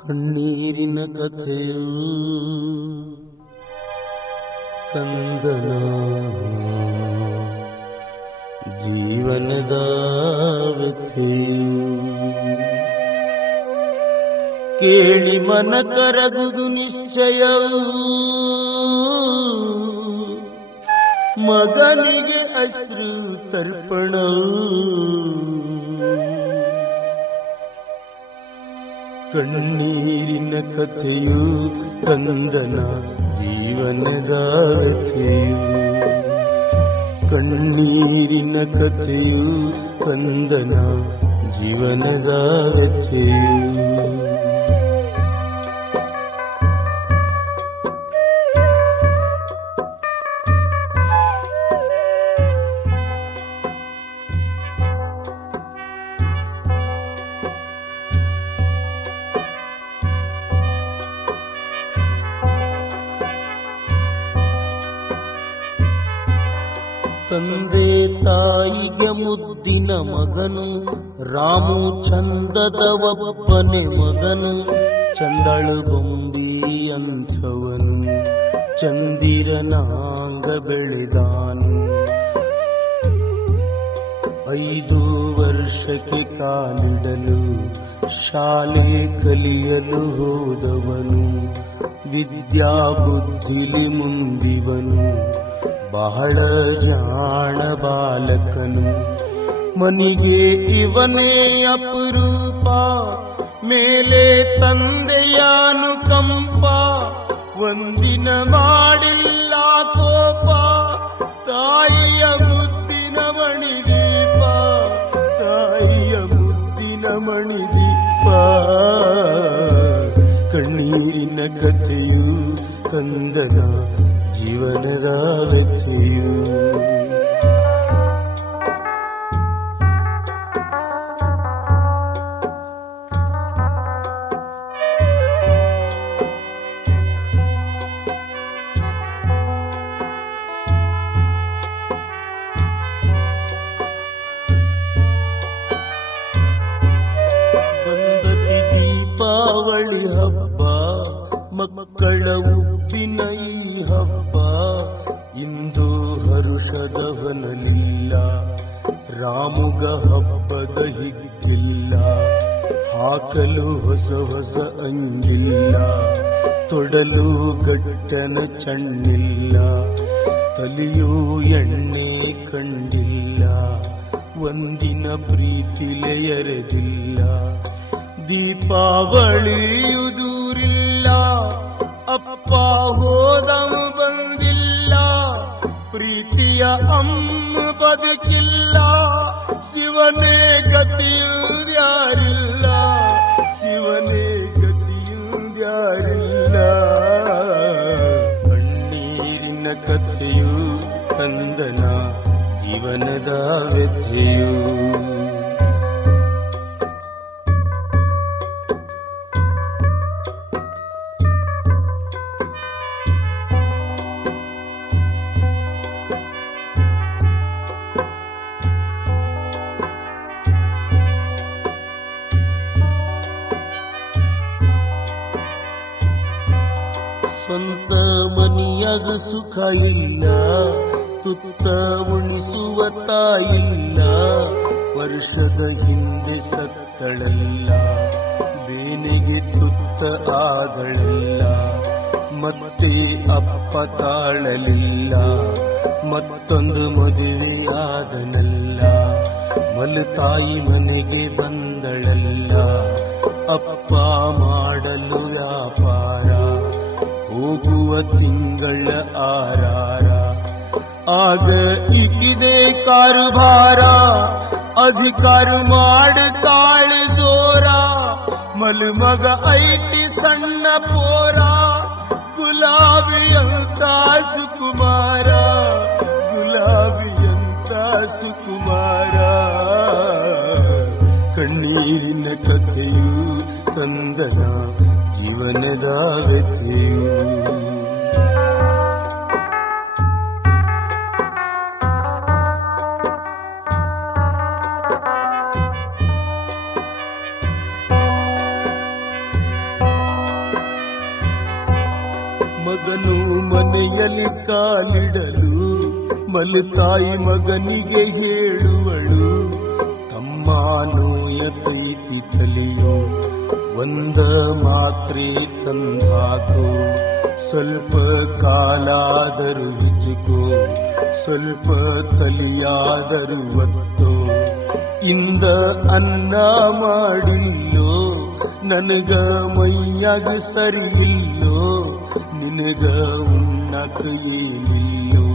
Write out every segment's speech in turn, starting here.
ಕಣ್ಣೀರಿನ ಕಥೆಯು ಕಂದನ ಜೀವನದ ವ್ಯಥೆಯು ಕೇಳಿ ಮನ ಕರಗುದು ನಿಶ್ಚಯವು ಮಗನಿಗೆ ಅಶ್ರು ತರ್ಪಣವು ಕಣ್ಣೀರಿನ ಕಥೆಯು ಕಂದನ ಜೀವನದ ವ್ಯಥೆಯು ಕಣ್ಣೀರಿನ ಕಥೆಯು ಕಂದನ ಜೀವನದ ವ್ಯಥೆಯು ತಂದೆ ತಾಯಿಗೆ ಮುದ್ದಿನ ಮಗನು ರಾಮು ಚಂದದ ಒಬ್ಬನೇ ಮಗನು ಚಂದಳು ಬೊಂಬಿ ಅಂಥವನು ಚಂದಿರನಾಂಗ ಬೆಳೆದಾನು 5 ವರ್ಷಕ್ಕೆ ಕಾಲಿಡಲು ಶಾಲೆ ಕಲಿಯಲು ಹೋದವನು ವಿದ್ಯಾ ಬುದ್ಧಿಲಿ ಮುಂದಿವನು ಬಹಳ ಜಾಣ ಬಾಲಕನು ಮನಿಗೆ ಇವನೇ ಅಪರೂಪ ಮೇಲೆ ತಂದೆಯಾನು ಕಂಪ ಒಂದಿನ ಮಾಡಿಲ್ಲ ಕೋಪ ತಾಯಿಯ ಮುದ್ದಿನ ಮಣಿದೀಪ ತಾಯಿಯ ಮುದ್ದಿನ ಮಣಿದೀಪ ಕಣ್ಣೀರಿನ ಕಥೆಯು ಕಂದನ ಜೀವನದ ವ್ಯಥೆಯು ಬಂದತಿ ದೀಪಾವಳಿ ಹಬ್ಬ ಮಕ್ಕಳ ಉಪ್ಪಿನ ಈ ಹಬ್ಬ ಇಂದು ಹರುಷದವನಲಿಲ್ಲ ರಾಮುಗ ಹಬ್ಬದ ಹಿಗ್ಗಿಲ್ಲ ಹಾಕಲು ಹೊಸ ಹೊಸ ಅಂಗಿಲ್ಲ ತೊಡಲು ಗಟ್ಟನ ಚಣ್ಣಿಲ್ಲ ತಲೆಯೂ ಎಣ್ಣೆ ಕಂಡಿಲ್ಲ ಒಂದಿನ ಪ್ರೀತಿಲೆ ಎರೆದಿಲ್ಲ ದೀಪಾವಳಿಯು ದೂರಿಲ್ಲ ಅಪ್ಪ ಹೋದವು ಬಂದಿಲ್ಲ ಪ್ರೀತಿಯ ಅಮ್ಮ ಬದುಕಿಲ್ಲ ಶಿವನೇ ಗತಿಯುಳ್ಯಾರಿಲ್ಲ ಶಿವನೇ ಗತಿಯುಳ್ಯಾರಿಲ್ಲ ಕಣ್ಣೀರಿನ ಕಥೆಯು ಕಂದನ ಜೀವನದ ವ್ಯಥೆಯು ಸ್ವಂತ ಮನಿಯಾಗ ಸುಖ ಇಲ್ಲ ತುತ್ತ ಉಣಿಸುವ ತಾಯಿಲ್ಲ ವರ್ಷದ ಹಿಂದೆ ಸತ್ತಳಲ್ಲ ಬೇನೆಗೆ ತುತ್ತ ಆದಳಲ್ಲ ಮತ್ತೆ ಅಪ್ಪ ತಾಳಲಿಲ್ಲ ಮತ್ತೊಂದು ಮದುವೆ ಆದನಲ್ಲ ಮಲತಾಯಿ ಮನೆಗೆ ಬಂದಳಲ್ಲ ಅಪ್ಪ ಮಾಡಲು ವ್ಯಾಪಾರ ಹೋಗುವ ತಿಂಗಳ ಆರಾರ ಆಗ ಇಕಿದೆ ಕಾರುಭಾರ ಅಧಿಕಾರ ಮಾಡುತ್ತಾಳೆ ಜೋರ ಮಲಮಗ ಐತಿ ಸಣ್ಣ ಪೋರ ಗುಲಾಬಿಯಂತ ಸುಕುಮಾರ ಗುಲಾಬಿಯಂತ ಸುಕುಮಾರ ಕಣ್ಣೀರಿನ ಕಥೆಯು ಕಂದನ ಜೀವನದ ವ್ಯಥೆಯು ಮನೆಯಲ್ಲಿ ಕಾಲಿಡಲು ಮಲತಾಯಿ ಮಗನಿಗೆ ಹೇಳುವಳು, ತಮ್ಮ ನೋಯತೈತಿ ತಲೆಯೋ ಒಂದ ಮಾತ್ರೆ ತಂದಾಕೋ, ಸ್ವಲ್ಪ ಕಾಲಾದರೂ ಹಿಚಕೋ, ಸ್ವಲ್ಪ ತಲಿಯಾದರೂ ಒತ್ತೋ, ಇಂದ ಅನ್ನ ಮಾಡಿಲ್ಲೋ, ನನಗ ಮೈಯಾಗ ಸರಿ ಇಲ್ಲೋ, ನಿನಗ ಉಣ್ಣಕ ಏನಿಲ್ಲೋ,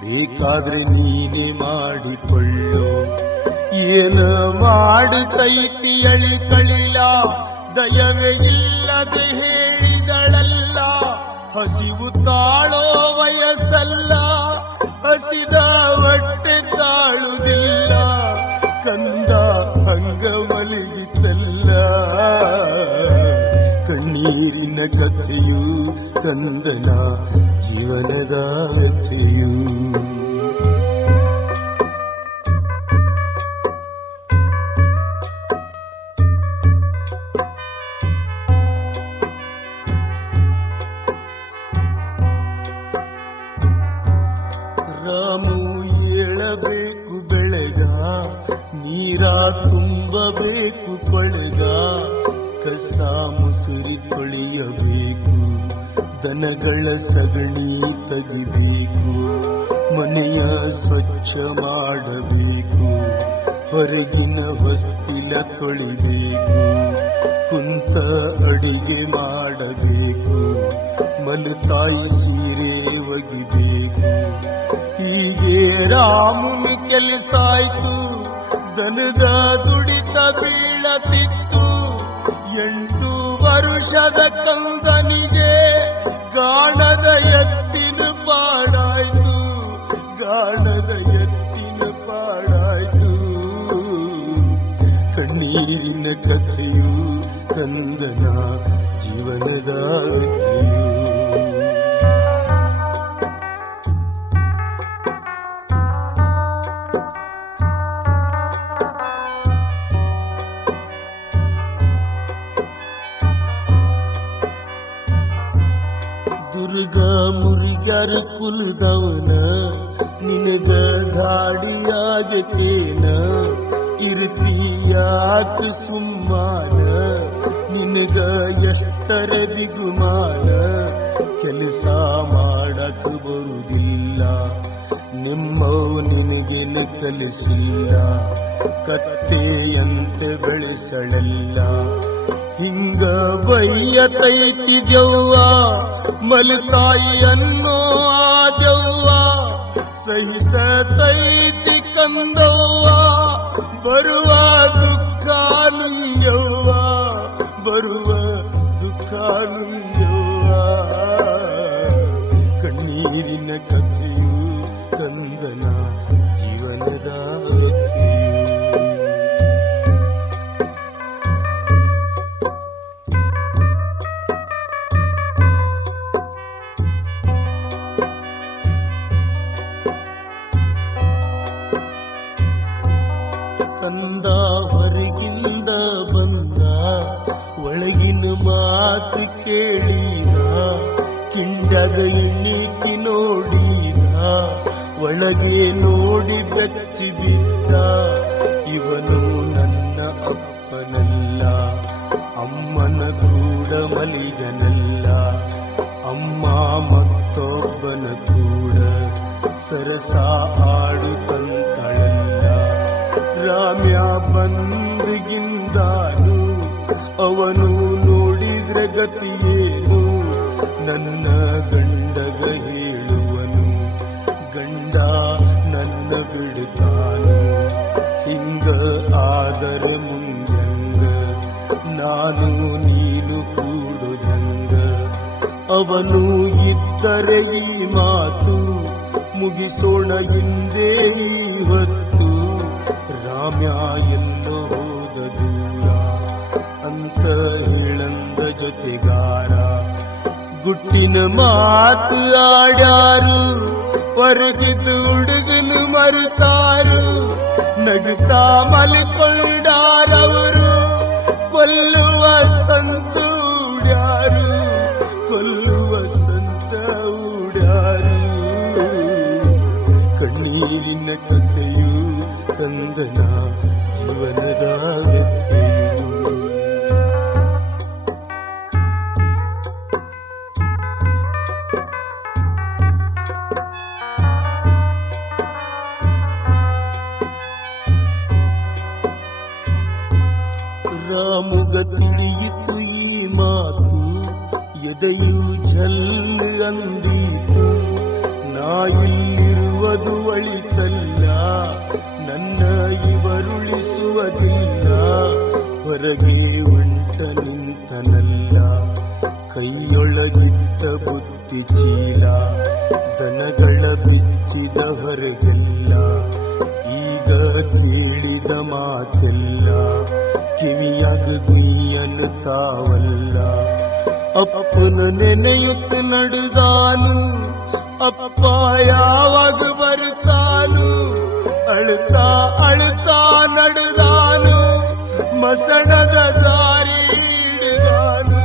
ಬೇಕಾದ್ರೆ ನೀನೇ ಮಾಡಿಕೊಳ್ಳೋ. ಏನ ಮಾಡುತ್ತೈತಿ ಅಳಿ ಕಳಿಲ, ದಯವೇ ಇಲ್ಲದೆ ಹೇಳಿದಳಲ್ಲ, ಹಸಿವು ತಾಳೋ ವಯಸ್ಸಲ್ಲ, ಹಸಿದ ಹೊಟ್ಟೆ ತಾಳುವುದಿಲ್ಲ, ಕಂದ ಹಂಗ ಮಲಗಿತಲ್ಲ. ಕಣ್ಣೀರಿನ ಕಥೆಯು ಕಂದನ ಜೀವನದ ವ್ಯಥೆಯು. ರಾಮು ಏಳಬೇಕು ಬೆಳೆಗ, ನೀರ ತುಂಬಬೇಕು ಕೊಳೆಗ, ಕಸ ಮುಸುರಿ ತೊಳೆಯಬೇಕು, ದನಗಳ ಸಗಣಿ ತೆಗಿಬೇಕು, ಮನೆಯ ಸ್ವಚ್ಛ ಮಾಡಬೇಕು, ಹೊರಗಿನ ಹೊಸ್ತಿಲ ತೊಳಿಬೇಕು, ಕುಂತ ಅಡಿಗೆ ಮಾಡಬೇಕು, ಮಲತಾಯಿ ಸೀರೆ ಒಗಿಬೇಕು. ಹೀಗೆ ರಾಮುನ ಕೆಲಸಾಯ್ತು, ದನದ ದುಡಿತ ಬೀಳತಿತ್ತು. 8 ವರುಷದ ಕಂದನಿಗೆ ಗಾಣದ ಎತ್ತಿನ ಪಾಡಾಯ್ತು, ಗಾಣದ ಎತ್ತಿನ ಪಾಡಾಯ್ತು. ಕಣ್ಣೀರಿನ ಕಥೆಯು ಕಂದನ ಜೀವನದ ವ್ಯಥೆಯು. ದುರ್ಗ ಮುರುಗ್ಯಾರ ಕುಲದವನ, ನಿನಗ ಧಾಡಿಯಾಗತೇನ, ಇರ್ತೀಯಾಕ ಸುಮ್ಮಾನ, ನಿನಗ ಎಷ್ಟರ ಬಿಗುಮಾನ, ಕೆಲಸ ಮಾಡಕ ಬರುವುದಿಲ್ಲ, ನಿಮ್ಮವು ನಿನಗೇನು ಕಲಿಸಿಲ್ಲ, ಕತ್ತೆಯಂತೆ ಬೆಳೆಸಳಲ್ಲ. ಹಿಂಗ ಬೈಯತೈತಿ ದೆವ್ವ, ಮಲತಾಯಿ ಅನ್ನೋ ಆ ದೆವ್ವ, ಸಹಿಸತೈತಿ ಕಂದವ್ವ, ಬರುವ ದುಃಖ ನುಂಗ್ಯವ್ವ, ಬರುವ ದುಃಖ ನುಂಗ್ಯವ್ವ. ಕಣ್ಣೀರಿನ ಕಥೆಯು ಕಂದನ ಜೀವನದ ವ್ಯಥೆಯು. ಕಂದ ಹೊರಗಿಂದ ಬಂದ, ಒಳಗಿನ ಮಾತು ಕೇಳಿದ, ಕಿಂಡಗ ಎಣ್ಣಿಕಿ ನೋಡಿದ, ಒಳಗೆ ನೋಡಿ ಬೆಚ್ಚಿ ಬಿದ್ದ. ಇವನು ನನ್ನ ಅಪ್ಪನಲ್ಲ, ಅಮ್ಮನ ಕೂಡ ಮಲಿಗನಲ್ಲ, ಅಮ್ಮ ಮತ್ತೊಬ್ಬನ ಕೂಡ ಸರಸ ಆಡುತ್ತಂತಳಲ್ಲ. ರಾಮ್ಯ ಬಂದಿಗಿಂದಾನು ಅವನು ನೋಡಿದ್ರೆ ಗತಿಯೇನು, ನನ್ನ ಗಂಡಗ ಹೇಳುವನು, ಗಂಡ ನನ್ನ ಬಿಡುತ್ತಾನು. ಹಿಂಗ ಆದರೆ ಮುಂದಂಗ ನಾನು ನೀನು ಕೂಡುದಂಗ, ಅವನು ಇದ್ದರೆ ಈ ಮಾತು ಮುಗಿಸೋಣ ಹಿಂದೆ ಈ ಹೊತ್ತು. ರಾಮ್ಯ ಎಲ್ಲೋ ಹೋದ ದೂರ ಅಂತ ಹೇಳಂದ ಜೊತೆಗಾರ, ಗುಟ್ಟಿನ ಮಾತು ಆಡ್ಯಾರು, ಹೊರಗಿದ್ದು ಹುಡುಗನ ಮರುತಾರು, ನಗುತ್ತಾ ಮಲ್ಕೊಂಡಾರವರು, ಕೊಲ್ಲುವ ಸಂಚು ಉಡ್ಯಾರು, ಕೊಲ್ಲುವ ಸಂಚ ಉಡ್ಯಾರು. ಕಥೆಯು ಕಂದನ ಜೀವನದ ವ್ಯಥೆಯು. ರಾಮುಗ ತಿಳಿಯಿತು ಈ ಮಾತು, ಎದೆಯು ಝಲ್ ಅಂದೀತು. ನಾ ಇಲ್ಲಿರುವುದು ಒಳಿತಲ್ಲ, ನನ್ನ ಇವರುಳಿಸುವುದಿಲ್ಲ. ಹೊರಗೆ ಒಂಟ ನಿಂತನಲ್ಲ, ಕೈಯೊಳಗಿದ್ದ ಬುತ್ತಿ ಚೀಲ. ದನಗಳ ಬಿಚ್ಚಿದ ಹೊರಗೆಲ್ಲ, ಈಗ ಕೇಳಿದ ಮಾತೆಲ್ಲ ಕಿವಿಯಾಗ ಗುಯ್ಯನು ತಾವಲ್ಲ. ಅಪ್ಪನ ನೆನೆಯುತ್ತ ನಡೆದಾನು, ಅಪ್ಪ ಯಾವಾಗ ಬರ್ತಾನು. ಅಳುತ್ತಾ ಅಳುತ್ತಾ ನಡೆದಾನು, ಮಸಣದ ದಾರಿ ಹಿಡಿದಾನು,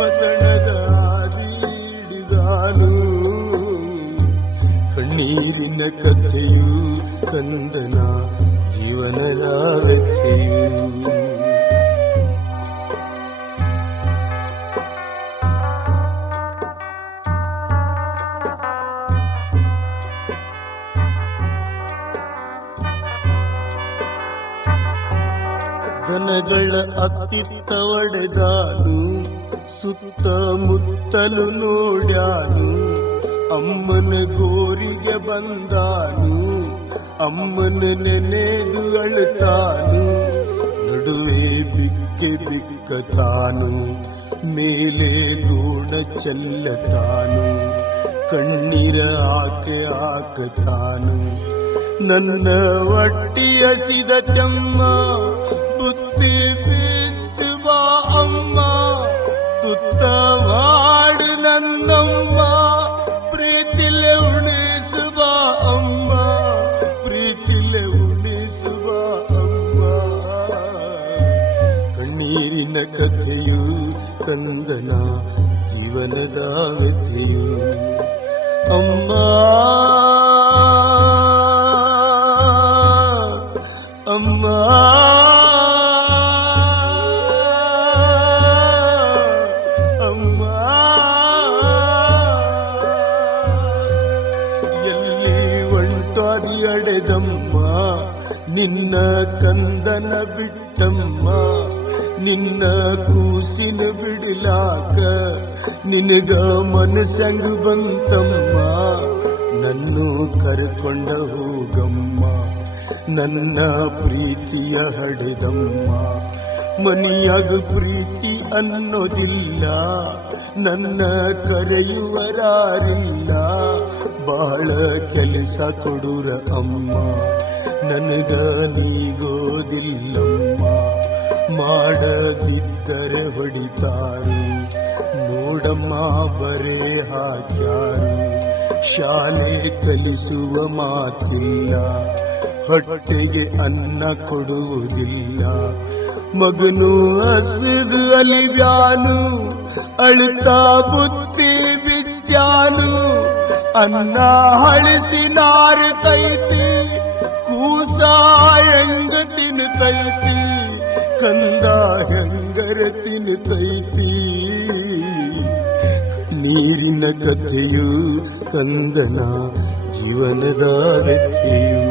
ಮಸಣದ ಹಾದಿ ಹಿಡಿದಾನು. ಕಣ್ಣೀರಿನ ಕಥೆಯು ಕಂದನ ಜೀವನದ ವ್ಯಥೆಯು. ದನಗಳ ಅತ್ತಿತ್ತ ಒಡೆದಾನು, ಸುತ್ತಮುತ್ತಲು ನೋಡ್ಯಾನು. ಅಮ್ಮನ ಗೋರಿಗೆ ಬಂದಾನು, ಅಮ್ಮನ ನೆನೆದು ಅಳುತ್ತಾನು. ನಡುವೆ ಬಿಕ್ಕೆ ಬಿಕ್ಕತಾನು, ಮೇಲೆ ಗೋಣ ಚೆಲ್ಲತಾನು. ಕಣ್ಣೀರ ಆಕೆ ಹಾಕತಾನು. ನನ್ನ ಹೊಟ್ಟಿ ಹಸಿದ ತೆಮ್ಮ, ಬುತ್ತಿ ಬಿಚ್ಚು ಬಾ ಅಮ್ಮ. ತುತ್ತ ಮಾಡು ನನ್ನಮ್ಮ, ಪ್ರೀತಿಲೆ ಉಣಿಸು ಬಾ ಅಮ್ಮ, ಪ್ರೀತಿಲೆ ಉಣಿಸು ಬಾ ಅಮ್ಮ. ಕಣ್ಣೀರಿನ ಕಥೆಯು ಕಂದನ ಜೀವನದ ವ್ಯಥೆಯು. ಅಮ್ಮ ಅಮ್ಮ ಅಮ್ಮ, ಎಲ್ಲಿ ಒಂಟಾದಿ ಅಡೆದಮ್ಮ, ನಿನ್ನ ಕಂದನ ಬಿಟ್ಟಮ್ಮ. ನಿನ್ನ ಕೂಸಿನ ಬಿಡಿಲಾಕ ನಿನಗ ಮನಸ್ಸಂಗ ಬಂತಮ್ಮ. ನನ್ನು ಕರ್ಕೊಂಡ ಹೋಗಮ್ಮ, ನನ್ನ ಪ್ರೀತಿಯ ಹಡೆದಮ್ಮ. ಮನಿಯಾಗ ಪ್ರೀತಿ ಅನ್ನೋದಿಲ್ಲ, ನನ್ನ ಕರೆಯುವರಾರಿಲ್ಲ. ಬಹಳ ಕೆಲಸ ಕೊಡುರ ಅಮ್ಮ, ನನಗ ನೀಗೋದಿಲ್ಲಮ್ಮ. ಮಾಡದಿದ್ದರೆ ಹೊಡಿತಾರು, ನೋಡಮ್ಮ ಬರೇ ಹಾಕ್ಯಾರು. ಶಾಲೆ ಕಲಿಸುವ ಮಾತಿಲ್ಲ, ಹೊಟ್ಟೆಗೆ ಅನ್ನ ಕೊಡುವುದಿಲ್ಲ. ಮಗನು ಹಸಿದು ಅಲಿವ್ಯಾನು, ಅಳುತ್ತಾ ಬುತ್ತಿ ಬಿಚ್ಚಾನು. ಅನ್ನ ಹಳಿಸಿ ನಾರುತ್ತೈತಿ, ಕೂಸ ಹೆಂಗ ತಿನ್ನುತ್ತೈತಿ, ಕಂದ ಹೆಂಗರ ತಿನ್ನುತ್ತೈತಿ. ಕಣ್ಣೀರಿನ ಕಥೆಯು ಕಂದನ ಜೀವನದ ವ್ಯಥೆಯು.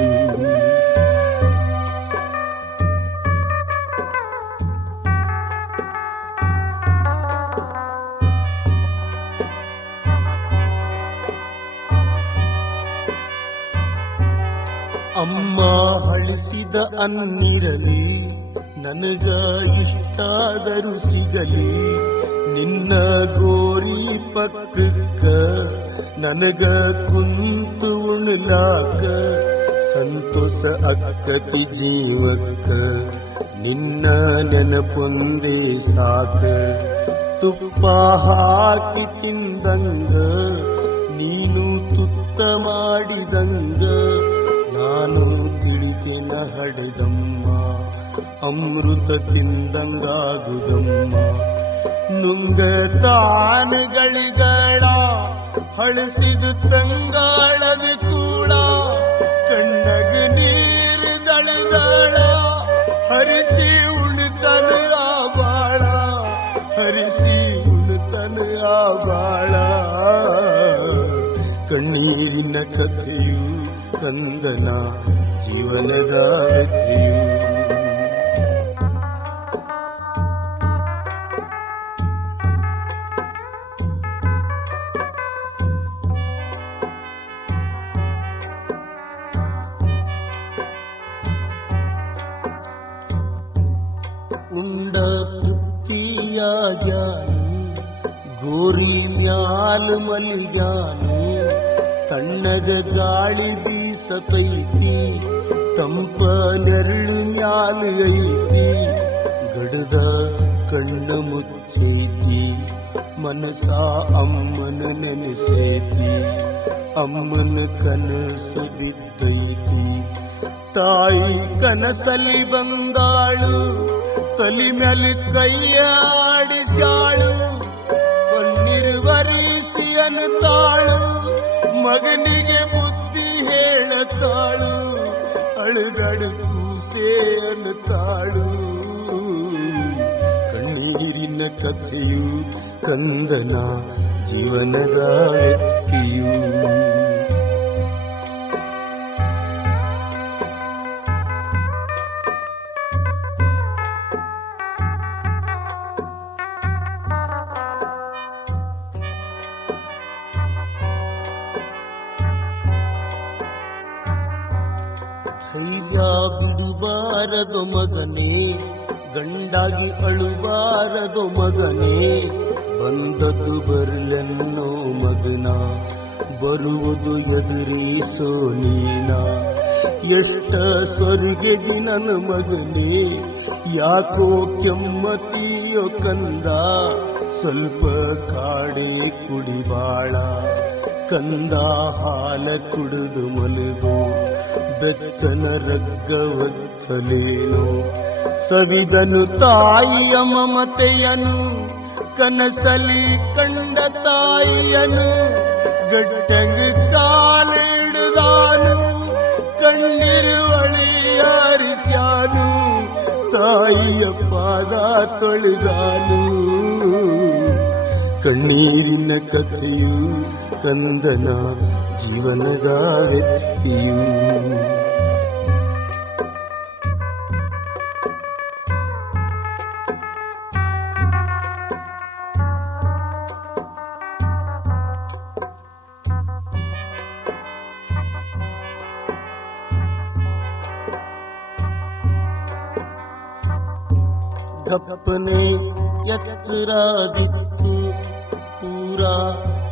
ಅಮ್ಮ ಹಳಿಸಿದ ಅನ್ನಿರಲಿ, ನನಗ ಇಷ್ಟಾದರೂ ಸಿಗಲಿ. ನಿನ್ನ ಗೋರಿ ಪಕ್ಕಕ್ಕ ನನಗ ಕುಂತು ಉಣಲಾಕ. ಸಂತೋಷ ಅಕ್ಕತಿ ಜೀವಕ್ಕ, ನಿನ್ನ ನೆನಪೊಂದೇ ಸಾಕ. ತುಪ್ಪ ಹಾಕಿ ತಿಂದಂಗ, ನೀನು ತುತ್ತ ಮಾಡಿದಂಗ. ನಾನು ತಿಳಿತೆನ ಹಡೆದಮ್ಮ, ಅಮೃತ ತಿಂದಂಗಾಗುದಮ್ಮ. ನುಂಗ ತಾನುಗಳಿಗಳ ಹಳಸಿದು ತಂಗಾಳದ ಕೂಡ, ಕಣ್ಣ ಹರಿಸಿ ಉಣ್ತನ ಆ ಬಾಳ, ಹರಿಸಿ ಉಣ್ತನ ಆ ಬಾಳ. ಕಣ್ಣೀರಿನ ಕಥೆಯು ಕಂದನ ಜೀವನದ ವ್ಯಥೆಯು. ಉಂಡ ತೃಪ್ತಿಯಾಗ್ಯಾನು, ಗೋರಿ ಮ್ಯಾಲ ಮಲಿಗ್ಯಾನು. ತಣ್ಣಗ ಗಾಳಿ ಬೀಸತೈತಿ, ತಂಪ ನೆರಳು ಮ್ಯಾಲ ಐತಿ. ಗಡದ ಕಣ್ಣ ಮುಚ್ಚೈತಿ, ಮನಸ ಅಮ್ಮನ ನೆನೆಸೈತಿ. ಅಮ್ಮನ ಕನಸ ಬಿದ್ದೈತಿ, ತಾಯಿ ಕನಸಲಿ ಬಂದಾಳು. ತಲಿ ಮ್ಯಾಲ ಕೈಯಾಡಿಸ್ಯಾಳು, ಪನ್ನೀರು ವರಿಸಿ ಅನ್ನತಾಳು. ಮಗನಿಗೆ ಬುದ್ಧಿ ಹೇಳತಾಳು, ಅಳುಗಡ ಕೂಸೆ ಅನ್ನತಾಳು. ಕಣ್ಣೀರಿನ ಕಥೆಯು ಕಂದನ ಜೀವನದ ವ್ಯಥೆಯು. ಧೈರ್ಯ ಬಿಡಬಾರದು ಮಗನೇ, ಗಂಡಾಗಿ ಅಳುಬಾರದು ಮಗನೇ. ಬಂದದ್ದು ಬರಲೆನ್ನೋ ಮಗನ, ಬರುವುದು ಎದುರಿಸೋ ನೀನ. ಎಷ್ಟ ಸ್ವರ್ಗೆದಿ ನನ್ನ ಮಗನೇ, ಯಾಕೋ ಕೆಮ್ಮತಿಯೋ ಕಂದ. ಸ್ವಲ್ಪ ಕಾಡೆ ಕುಡಿಬಾಳ, ಕಂದ ಹಾಲ ಕುಡಿದು ಮಲಗೋ. ಬೆಚ್ಚನ ರಗ್ಗವಚ್ಚಲೇನೋ, ಸವಿದನು ತಾಯಿಯ ಮಮತೆಯನು. ಕನಸಲಿ ಕಂಡ ತಾಯಿಯನು, ಗಟ್ಟಂಗ ಕಾಲಿಡದಾನು. ಕಣ್ಣೀರು ಅಳಿಯಾರಿಸ್ಯಾನು, ತಾಯಿಯ ಪಾದ ತೊಳೆದಾನು. ಕಣ್ಣೀರಿನ ಕಥೆಯು ಕಂದನ ಜೀವನದ ವ್ಯಥೆಯು. ಗಪ್ಪನೆ ಎಚ್ಚರಾದಿತ್ತು, ಪೂರಾ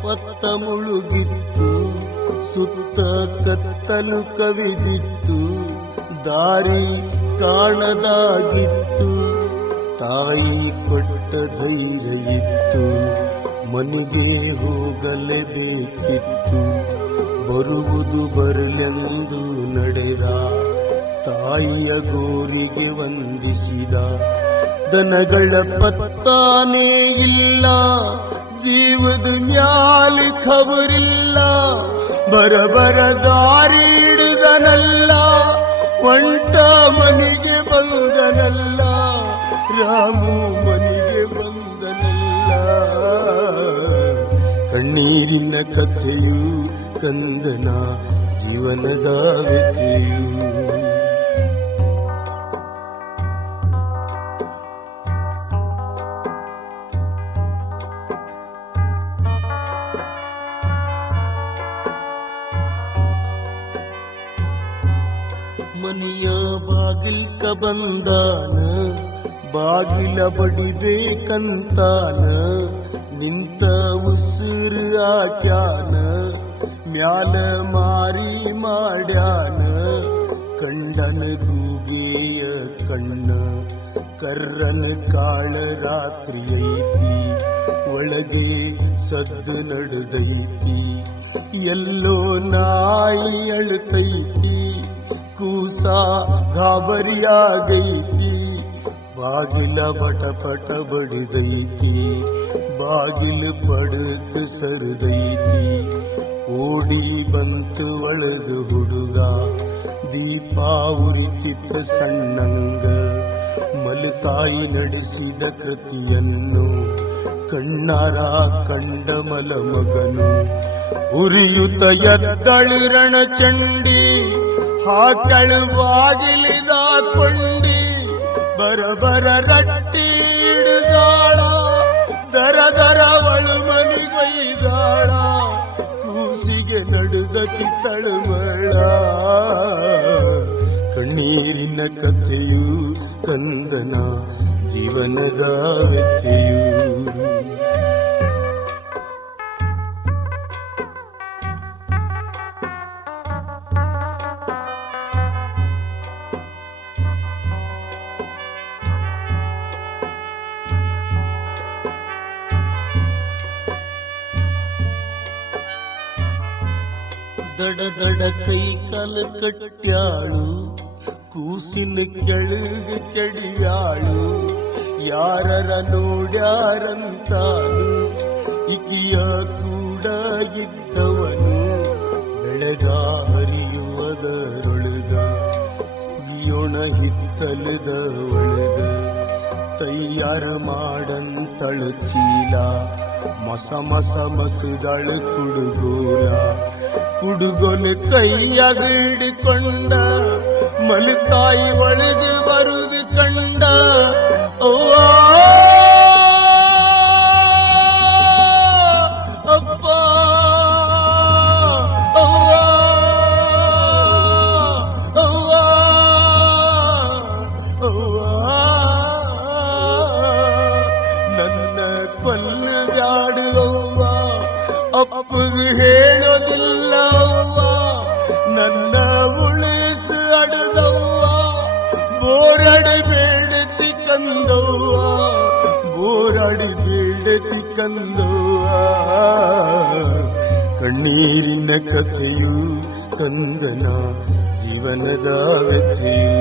ಹೊತ್ತ ಮುಳುಗಿತ್ತು. ಸುತ್ತ ಕತ್ತಲು ಕವಿದಿತ್ತು, ದಾರಿ ಕಾಣದಾಗಿತ್ತು. ತಾಯಿ ಕೊಟ್ಟ ಧೈರ್ಯ ಇತ್ತು, ಮನೆಗೆ ಹೋಗಲೇಬೇಕಿತ್ತು. ಬರುವುದು ಬರಲೆಂದು ನಡೆದ, ತಾಯಿಯ ಗೋರಿಗೆ ವಂದಿಸಿದ. ದನಗಳ ಪತ್ತಾನೇ ಇಲ್ಲ, ಜೀವದ ಮ್ಯಾಲಿ ಖಬರಿಲ್ಲ. ಬರಬರ ದಾರಿ ಹಿಡಿದನಲ್ಲ, ಒಂಟ ಮನೆಗೆ ಬಂದನಲ್ಲ. ರಾಮು ಮನೆಗೆ ಬಂದನಲ್ಲ. ಕಣ್ಣೀರಿನ ಕಥೆಯು ಕಂದನ ಜೀವನದ ವ್ಯಥೆಯು. ಮನಿಯ ಬಾಗಿಲ್ಕ ಬಂದಾನ, ಬಾಗಿಲ ಬಡಿಬೇಕಂತಾನ. ನಿಂತ ಉಸಿರು ಹಾಕ್ಯಾನ, ಮ್ಯಾಲ ಮಾರಿ ಮಾಡ್ಯಾನ. ಕಂಡನ ಗೂಗೆಯ ಕಣ್ಣ, ಕರ್ರನ ಕಾಳ ರಾತ್ರಿ ಐತಿ. ಒಳಗೆ ಸದ್ದು ನಡೆದೈತಿ, ಎಲ್ಲೋ ನಾಯಿ ಅಳುತ್ತೈತಿ. ಕೂಸ ಗಾಬರಿಯಾಗೈತಿ, ಬಾಗಿಲ ಪಟ ಬಡಿದೈತಿ. ಬಾಗಿಲು ಪಡಕ ಸರಿದೈತಿ, ಓಡಿ ಬಂತು ಒಳಗ ಹುಡುಗ. ದೀಪ ಉರಿತಿತ್ತ ಸಣ್ಣಂಗ, ಮಲತಾಯಿ ನಡೆಸಿದ ಕೃತಿಯನ್ನು ಕಣ್ಣಾರ ಕಂಡ ಮಲಮಗನು. ಉರಿಯುತ್ತ ಎದ್ದಳಿರಣ ಚಂಡಿ, ಹಾಕಳು ಬಾಗಿಲಿದ ಕೊಂಡಿ. ಬರಬರ ರಟ್ಟಿ ಹಿಡಿದಾಳ, ದರ ದರವಳು ಮನಿಗೈದಾಳ. ಕೂಸಿಗೆ ನಡುದತಿ ತಳುಮಳ, ಕಣ್ಣೀರಿನ ಕಥೆಯು ಕಂದನ ಜೀವನದ ವ್ಯಥೆಯು. ದಡ ದಡ ಕೈ ಕಾಲ ಕಟ್ಟ್ಯಾಳು, ಕೂಸಿನ ಕೆಳಗೆ ಕೆಡಿಯಾಳು. ಯಾರರ ನೋಡ್ಯಾರಂತಾನು ಇಕಿಯ ಕೂಡ ಇದ್ದವನು. ಬೆಳಗ ಹರಿಯುವುದರೊಳಗ ಹುಗಿಯೋಣ ಹಿತ್ತಲದ ಒಳಗ. ತಯ್ಯಾರ ಮಾಡಂತಳು ಚೀಲ, ಮಸ ಮಸ ಮಸದಳ ಕುಡುಗೋಲ. ಕುಡುಗೋಲು ಕೈಯಾಗ ಹಿಡಿಕೊಂಡ, ಮಲತಾಯಿ ಒಳಗೆ ಬರುದು ಕಂಡ. ಅವ್ವ ಅಪ್ಪ ಅವ್ವ ಅವ್ವ ಅವ್ವ, ನನ್ನ ಕೊಲ್ಲ ಬ್ಯಾಡು ಅವ್ವ, ಅಪ್ಪಗೆ ಹೇಳೋದಿಲ್ಲ ಅವ್ವ. ನನ್ನ ಉಳಿಸು ಅಡದವ್ವ, ಬೋರಾಡಿ ಬೇಡತಿ ಕಂದವ್ವ, ಬೋರಾಡಿ ಬೇಡತಿ ಕಂದವ್ವ. ಕಣ್ಣೀರಿನ ಕಥೆಯು ಕಂದನ ಜೀವನದ ವ್ಯಥೆಯು.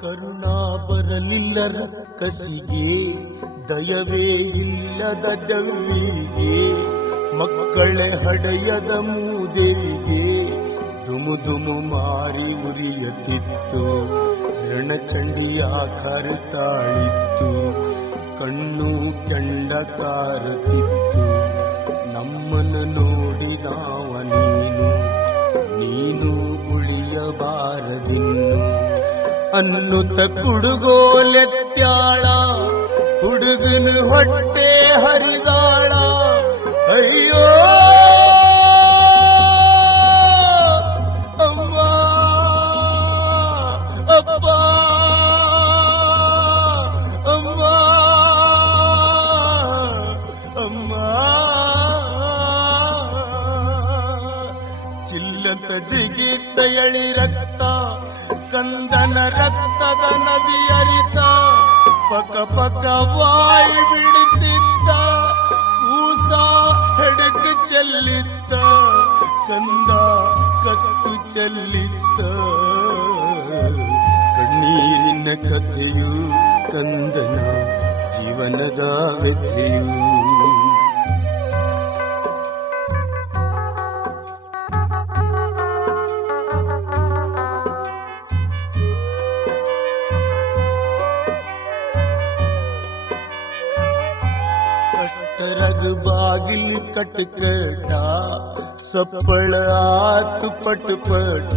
ಕರುಣಾ ಬರಲಿಲ್ಲ ರಕ್ಕಸಿಗೆ, ದಯವೇ ಇಲ್ಲದ ದವ್ವಿಗೆ. ಮಕ್ಕಳೇ ಹಡೆಯದ ಮೂದೇವಿಗೆ, ದುಮು ದುಮು ಮಾರಿ ಉರಿಯತಿತ್ತು. ರಣಚಂಡಿಯ ಕರುತಾಳಿತ್ತು, ಕಣ್ಣು ಕೆಂಡ ಕಾರತಿತ್ತು. ನಮ್ಮನ್ನು ನೋಡಿ ನಾವ ನೀನು ಉಳಿಯಬಾರದಿನ್ನು ಅನ್ನುತ್ತ ಕುಡುಗೋಲೆತ್ಯಾಳ. ಹುಡುಗನ ಹೊಟ್ಟೆ ಹರಿದಾಳ. ಅಯ್ಯೋ ಅಮ್ಮ ಅಪ್ಪ ಅಮ್ಮ ಅಮ್ಮ. ಚಿಲ್ಲಂತ ಜಿಗಿತ ಎಳಿ ರಕ್ತ, ಕಂದನ ರಕ್ತದ ನದಿ ಅರಿತ. ಪಕ ಪಕ ವಾಯಿ ಬಿಡುತ್ತಿದ್ದ, ಕೂಸ ಹೆಡಕ ಚೆಲ್ಲಿದ್ದ. ಕಂದ ಕತ್ತು ಚೆಲ್ಲಿದ್ದ. ಕಣ್ಣೀರಿನ ಕಥೆಯು ಕಂದನ ಜೀವನದ ವ್ಯಥೆಯು. ಕಷ್ಟರಗ ಬಾಗಿಲು ಕಟ್ಕಟ, ಸಪ್ಪಳ ಆತು ಪಟಪಟ.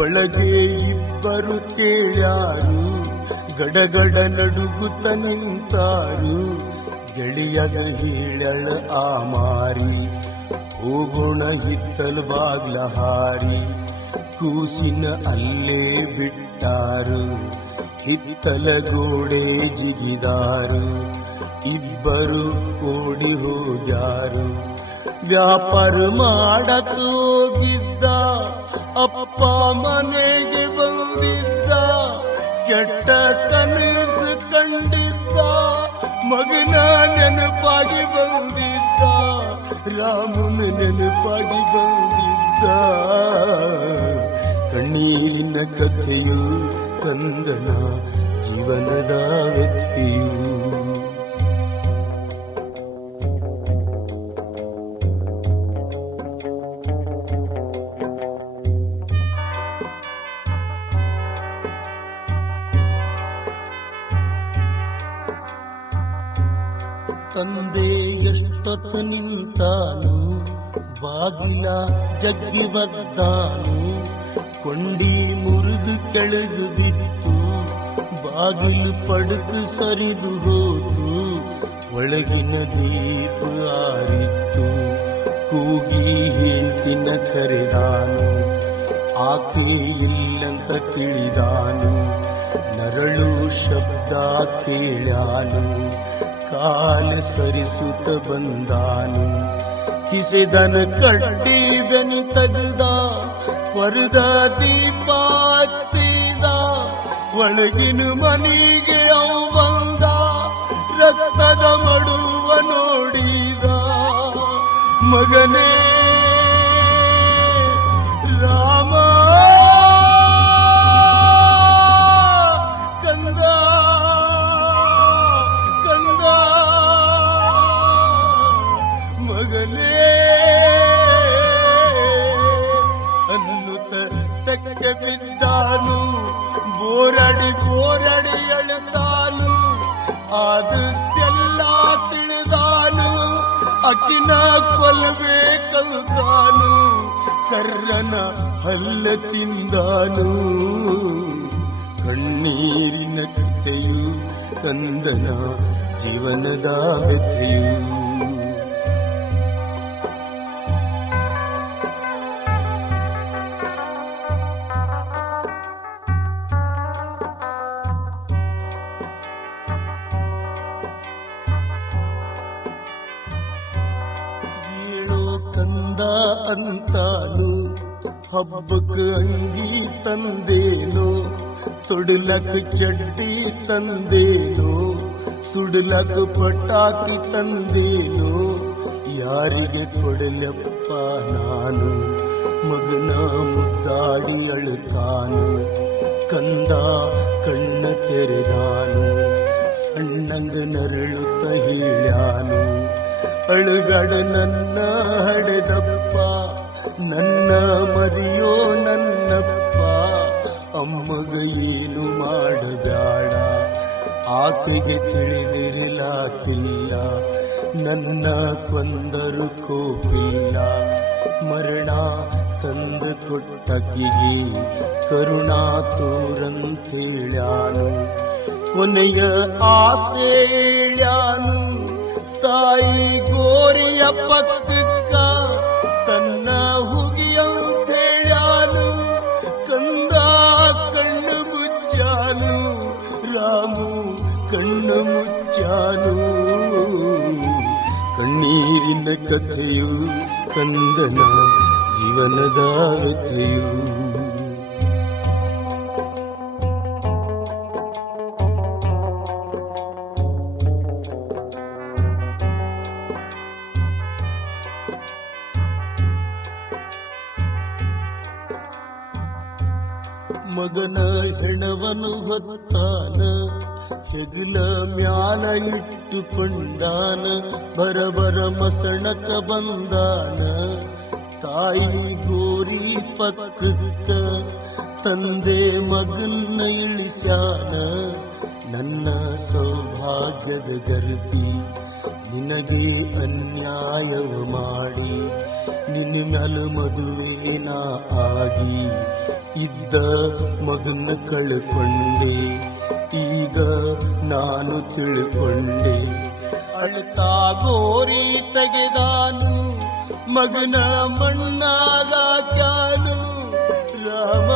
ಒಳಗೆ ಇಬ್ಬರು ಕೇಳ್ಯಾರು, ಗಡಗಡ ನಡುಗುತ್ತ ನಿಂತಾರು. ಗೆಳೆಯಗ ಹೇಳಳ ಆ ಮಾರಿ, ಹೋಗೋಣ ಹಿತ್ತಲು ಬಾಗ್ಲ ಹಾರಿ. ಕೂಸಿನ ಅಲ್ಲೇ ಬಿಟ್ಟಾರು, ಹಿತ್ತಲ ಗೋಡೆ ಜಿಗಿದಾರು. ಇಬ್ಬರು ಓಡಿ ಹೋಗ್ಯಾರು. ವ್ಯಾಪಾರ ಮಾಡಕ್ ಹೋಗಿದ್ದ, ಅಪ್ಪ ಮನೆಗೆ ಬಂದಿದ್ದ. ಕೆಟ್ಟ ಕನಸು ಕಂಡಿದ್ದ, ಮಗನ ನೆನಪಾಗಿ ಬಂದಿದ್ದ. ರಾಮನ ನೆನಪಾಗಿ ಬಂದಿದ್ದ. ಕಣ್ಣೀರಿನ ಕಥೆಯು ಕಂದನ ಜೀವನದ ವ್ಯಥೆಯು. ತಂದೆ ಎಷ್ಟೊತ್ತು ನಿಂತಾನು, ಬಾಗಿಲ ಜಗ್ಗಿ ಬದ್ದಾನು, ಕೊಂಡಿ ಮುರಿದು ಕೆಳಗೆ ಬಿತ್ತು, ಬಾಗಿಲು ಪಡುಕು ಸರಿದು ಹೋತು, ಒಳಗಿನ ದೀಪ ಆರಿತ್ತು. ಕೂಗಿ ಹೆಂಡ್ತಿನ ಕರೆದಾನು, ಆಕೆ ಇಲ್ಲಂತ ತಿಳಿದಾನು, ನರಳು ಶಬ್ದ ಕೇಳ್ಯಾನು, ಕಾಲ ಸರಿಸುತ್ತ ಬಂದಾನು. ಕಿಸೆದನ ಕಟ್ಟಿ ಬೆನಿ ತಗದ, ವರದ ದೀಪ ಹಚ್ಚಿದ, ಒಳಗಿನ ಮನೆಗೆ ಅವ ಬಂದ, ರಕ್ತದ ಮಡುವ ನೋಡಿದ. ಮಗನೇ ರಾಮ ಕಂದ ಕಂದ, ಮಗನೇ ಅನ್ನುತ್ತ ತೆಕ್ಕೆ ಬಿದ್ದಾನು. ಬೋರಡಿ ಬೋರಡಿ ಅಳುತ್ತಾನು, ಆದದ್ದೆಲ್ಲ ತಿಳಿದಾನು, ಅಕ್ಕಿನ ಕೊಲ್ಲಬೇಕಲ್ತಾನು, ಕರ್ರನ ಹಲ್ಲ ತಿಂದಾನು. ಕಣ್ಣೀರಿನ ಕಥೆಯು ಕಂದನ ಜೀವನದ ವ್ಯಥೆಯು. ಕಂದ ಅಂತಾನು, ಹಬ್ಬಕ್ಕ ಅಂಗಿ ತಂದೇನು, ತೊಡಲಕ ಚಡ್ಡಿ ತಂದೇನು, ಸುಡಲಕ ಪಟಾಕಿ ತಂದೇನು, ಯಾರಿಗೆ ಕೊಡಲಪ್ಪ ನಾನು. ಮಗನ ಮುದ್ದಾಡಿ ಅಳುತ್ತಾನು, ಕಂದ ಕಣ್ಣ ತೆರೆದಾನು, ಸಣ್ಣಂಗ ನರಳುತ್ತ ಹೇಳ್ಯಾನು, ಅಳುಗಡ ನನ್ನ ಹಡೆದಪ್ಪ, ನನ್ನ ಮದಿಯೋ ನನ್ನಪ್ಪ, ಅಮ್ಮಗ ಏನು ಮಾಡಬೇಡ, ಆಕೆಗೆ ತಿಳಿದಿರಲಾಕಿಲ್ಲ, ನನ್ನ ಕೊಂದರು ಕೋಪಿಲ್ಲ, ಮರಣ ತಂದು ಕೊಟ್ಟಕಿಗೆ ಕರುಣಾ ತೋರಂತೇಳ್ಯಾನು, ಕೊನೆಯ ಆಸೆ ಹೇಳ್ಯಾನು, ತಾಯಿ ಗೋರಿಯ ಪಕ್ಕಕ್ಕ ತನ್ನ ಹುಗಿಯಂತೇಳ್ಯಾನು, ಕಂದ ಕಣ್ಣು ಮುಚ್ಚಾನು, ರಾಮು ಕಣ್ಣು ಮುಚ್ಚಾನು. ಕಣ್ಣೀರಿನ ಕಥೆಯು ಕಂದನ ಜೀವನದ ವ್ಯಥೆಯು. ಮಗನ ಹೆಣವನು ಹೊತ್ತಾನ, ಹೆಗಲ ಮ್ಯಾಲ ಇಟ್ಟುಕೊಂಡಾನ, ಬರಬರ ಮಸಣಕ ಬಂದಾನ, ತಾಯಿ ಗೋರಿ ಪಕ್ಕಕ್ಕ ತಂದೆ ಮಗನ್ನ ಇಳಿಸ್ಯಾನ. ನನ್ನ ಸೌಭಾಗ್ಯದ ಗರ್ತಿ ನಿನಗೆ ಅನ್ಯಾಯವ ಮಾಡಿ, ನಿನ್ನ ಮ್ಯಾಲ ಮದುವೆನ ಆಗಿ ಇದ್ದ ಮಗನ ಕಳ್ಕೊಂಡೆ, ಈಗ ನಾನು ತಿಳ್ಕೊಂಡೆ. ಅಳ್ತಾ ಗೋರಿ ತೆಗೆದಾನು, ಮಗನ ಮಣ್ಣಾಗಾಕ್ಯಾನು, ರಾಮ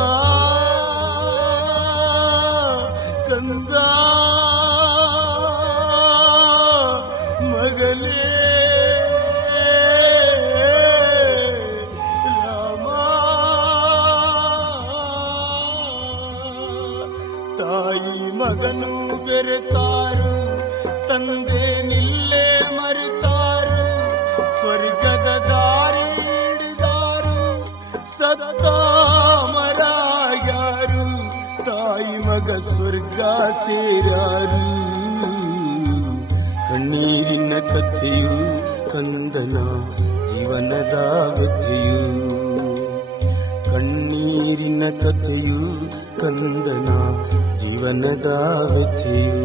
ಕಂದ ಮಗನೇ ರಾಮ. ತಾಯಿ ಮಗನು ಬೆರೆತಾರು, ತಂದೆ ನಿಲ್ಲೇ ಮರೆತಾರು, ಸ್ವರ್ಗದ ದಾರಿ ಹಿಡಿದಾರು, ಸತ್ತ ಮರಾಗ್ಯಾರು, ತಾಯಿ ಮಗ ಸ್ವರ್ಗ ಸೇರ್ಯಾರು. ಕಣ್ಣೀರಿನ ಕಥೆಯು ಕಂದನ ಜೀವನದ ವ್ಯಥೆಯು. ಕಣ್ಣೀರಿನ ಕಥೆಯು ಕಂದನ ಜೀವನದ ವ್ಯಥೆಯು.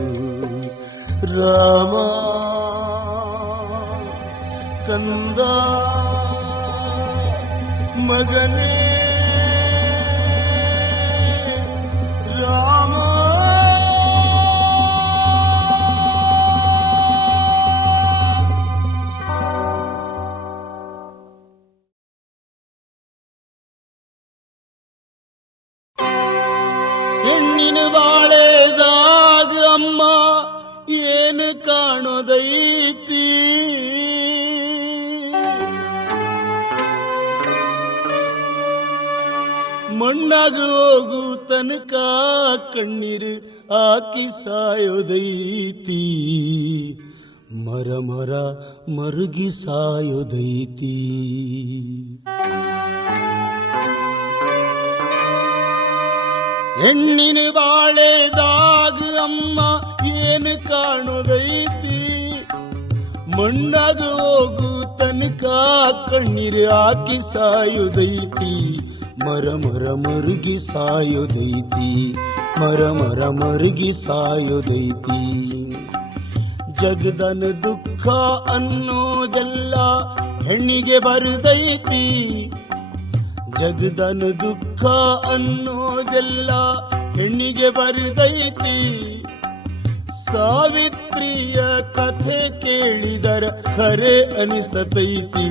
ರಾಮ ಕಂದ ಮಗನೇ ರಾಮ. ಹೆಣ್ಣಿನ ಬಾಳೆದಾಗ ಅಮ್ಮ ಏನು ಕಾಣೋದೈತಿ. ಮಣ್ಣಾಗ ಹೋಗು ತನಕ ಕಣ್ಣೀರು ಹಾಕಿ ಸಾಯೋದೈತಿ. ಮರ ಮರ ಮರುಗಿ ಸಾಯೋದೈತಿ. ಹೆಣ್ಣಿನ ಬಾಳೆದಾಗ ಅಮ್ಮ ಏನು ಕಾಣೋದೈತಿ. ಮಣ್ಣಾಗ ಹೋಗು ತನಕ ಕಣ್ಣೀರು ಹಾಕಿ ಸಾಯೋದೈತಿ. ಮರ ಮರ ಮರುಗಿ ಸಾಯೋದೈತಿ. ಮರ ಮರ ಮರುಗಿ ಸಾಯೋದೈತಿ. ಜಗದನ ದುಃಖ ಅನ್ನೋದೆಲ್ಲ ಹೆಣ್ಣಿಗೆ ಬರುದೈತಿ. ಜಗದನ ದುಃಖ ಅನ್ನೋದೆಲ್ಲ ಹೆಣ್ಣಿಗೆ ಬರುದೈತಿ. ಸಾವಿತ್ರಿಯ ಕಥೆ ಕೇಳಿದರ ಖರೆ ಅನಿಸತೈತಿ.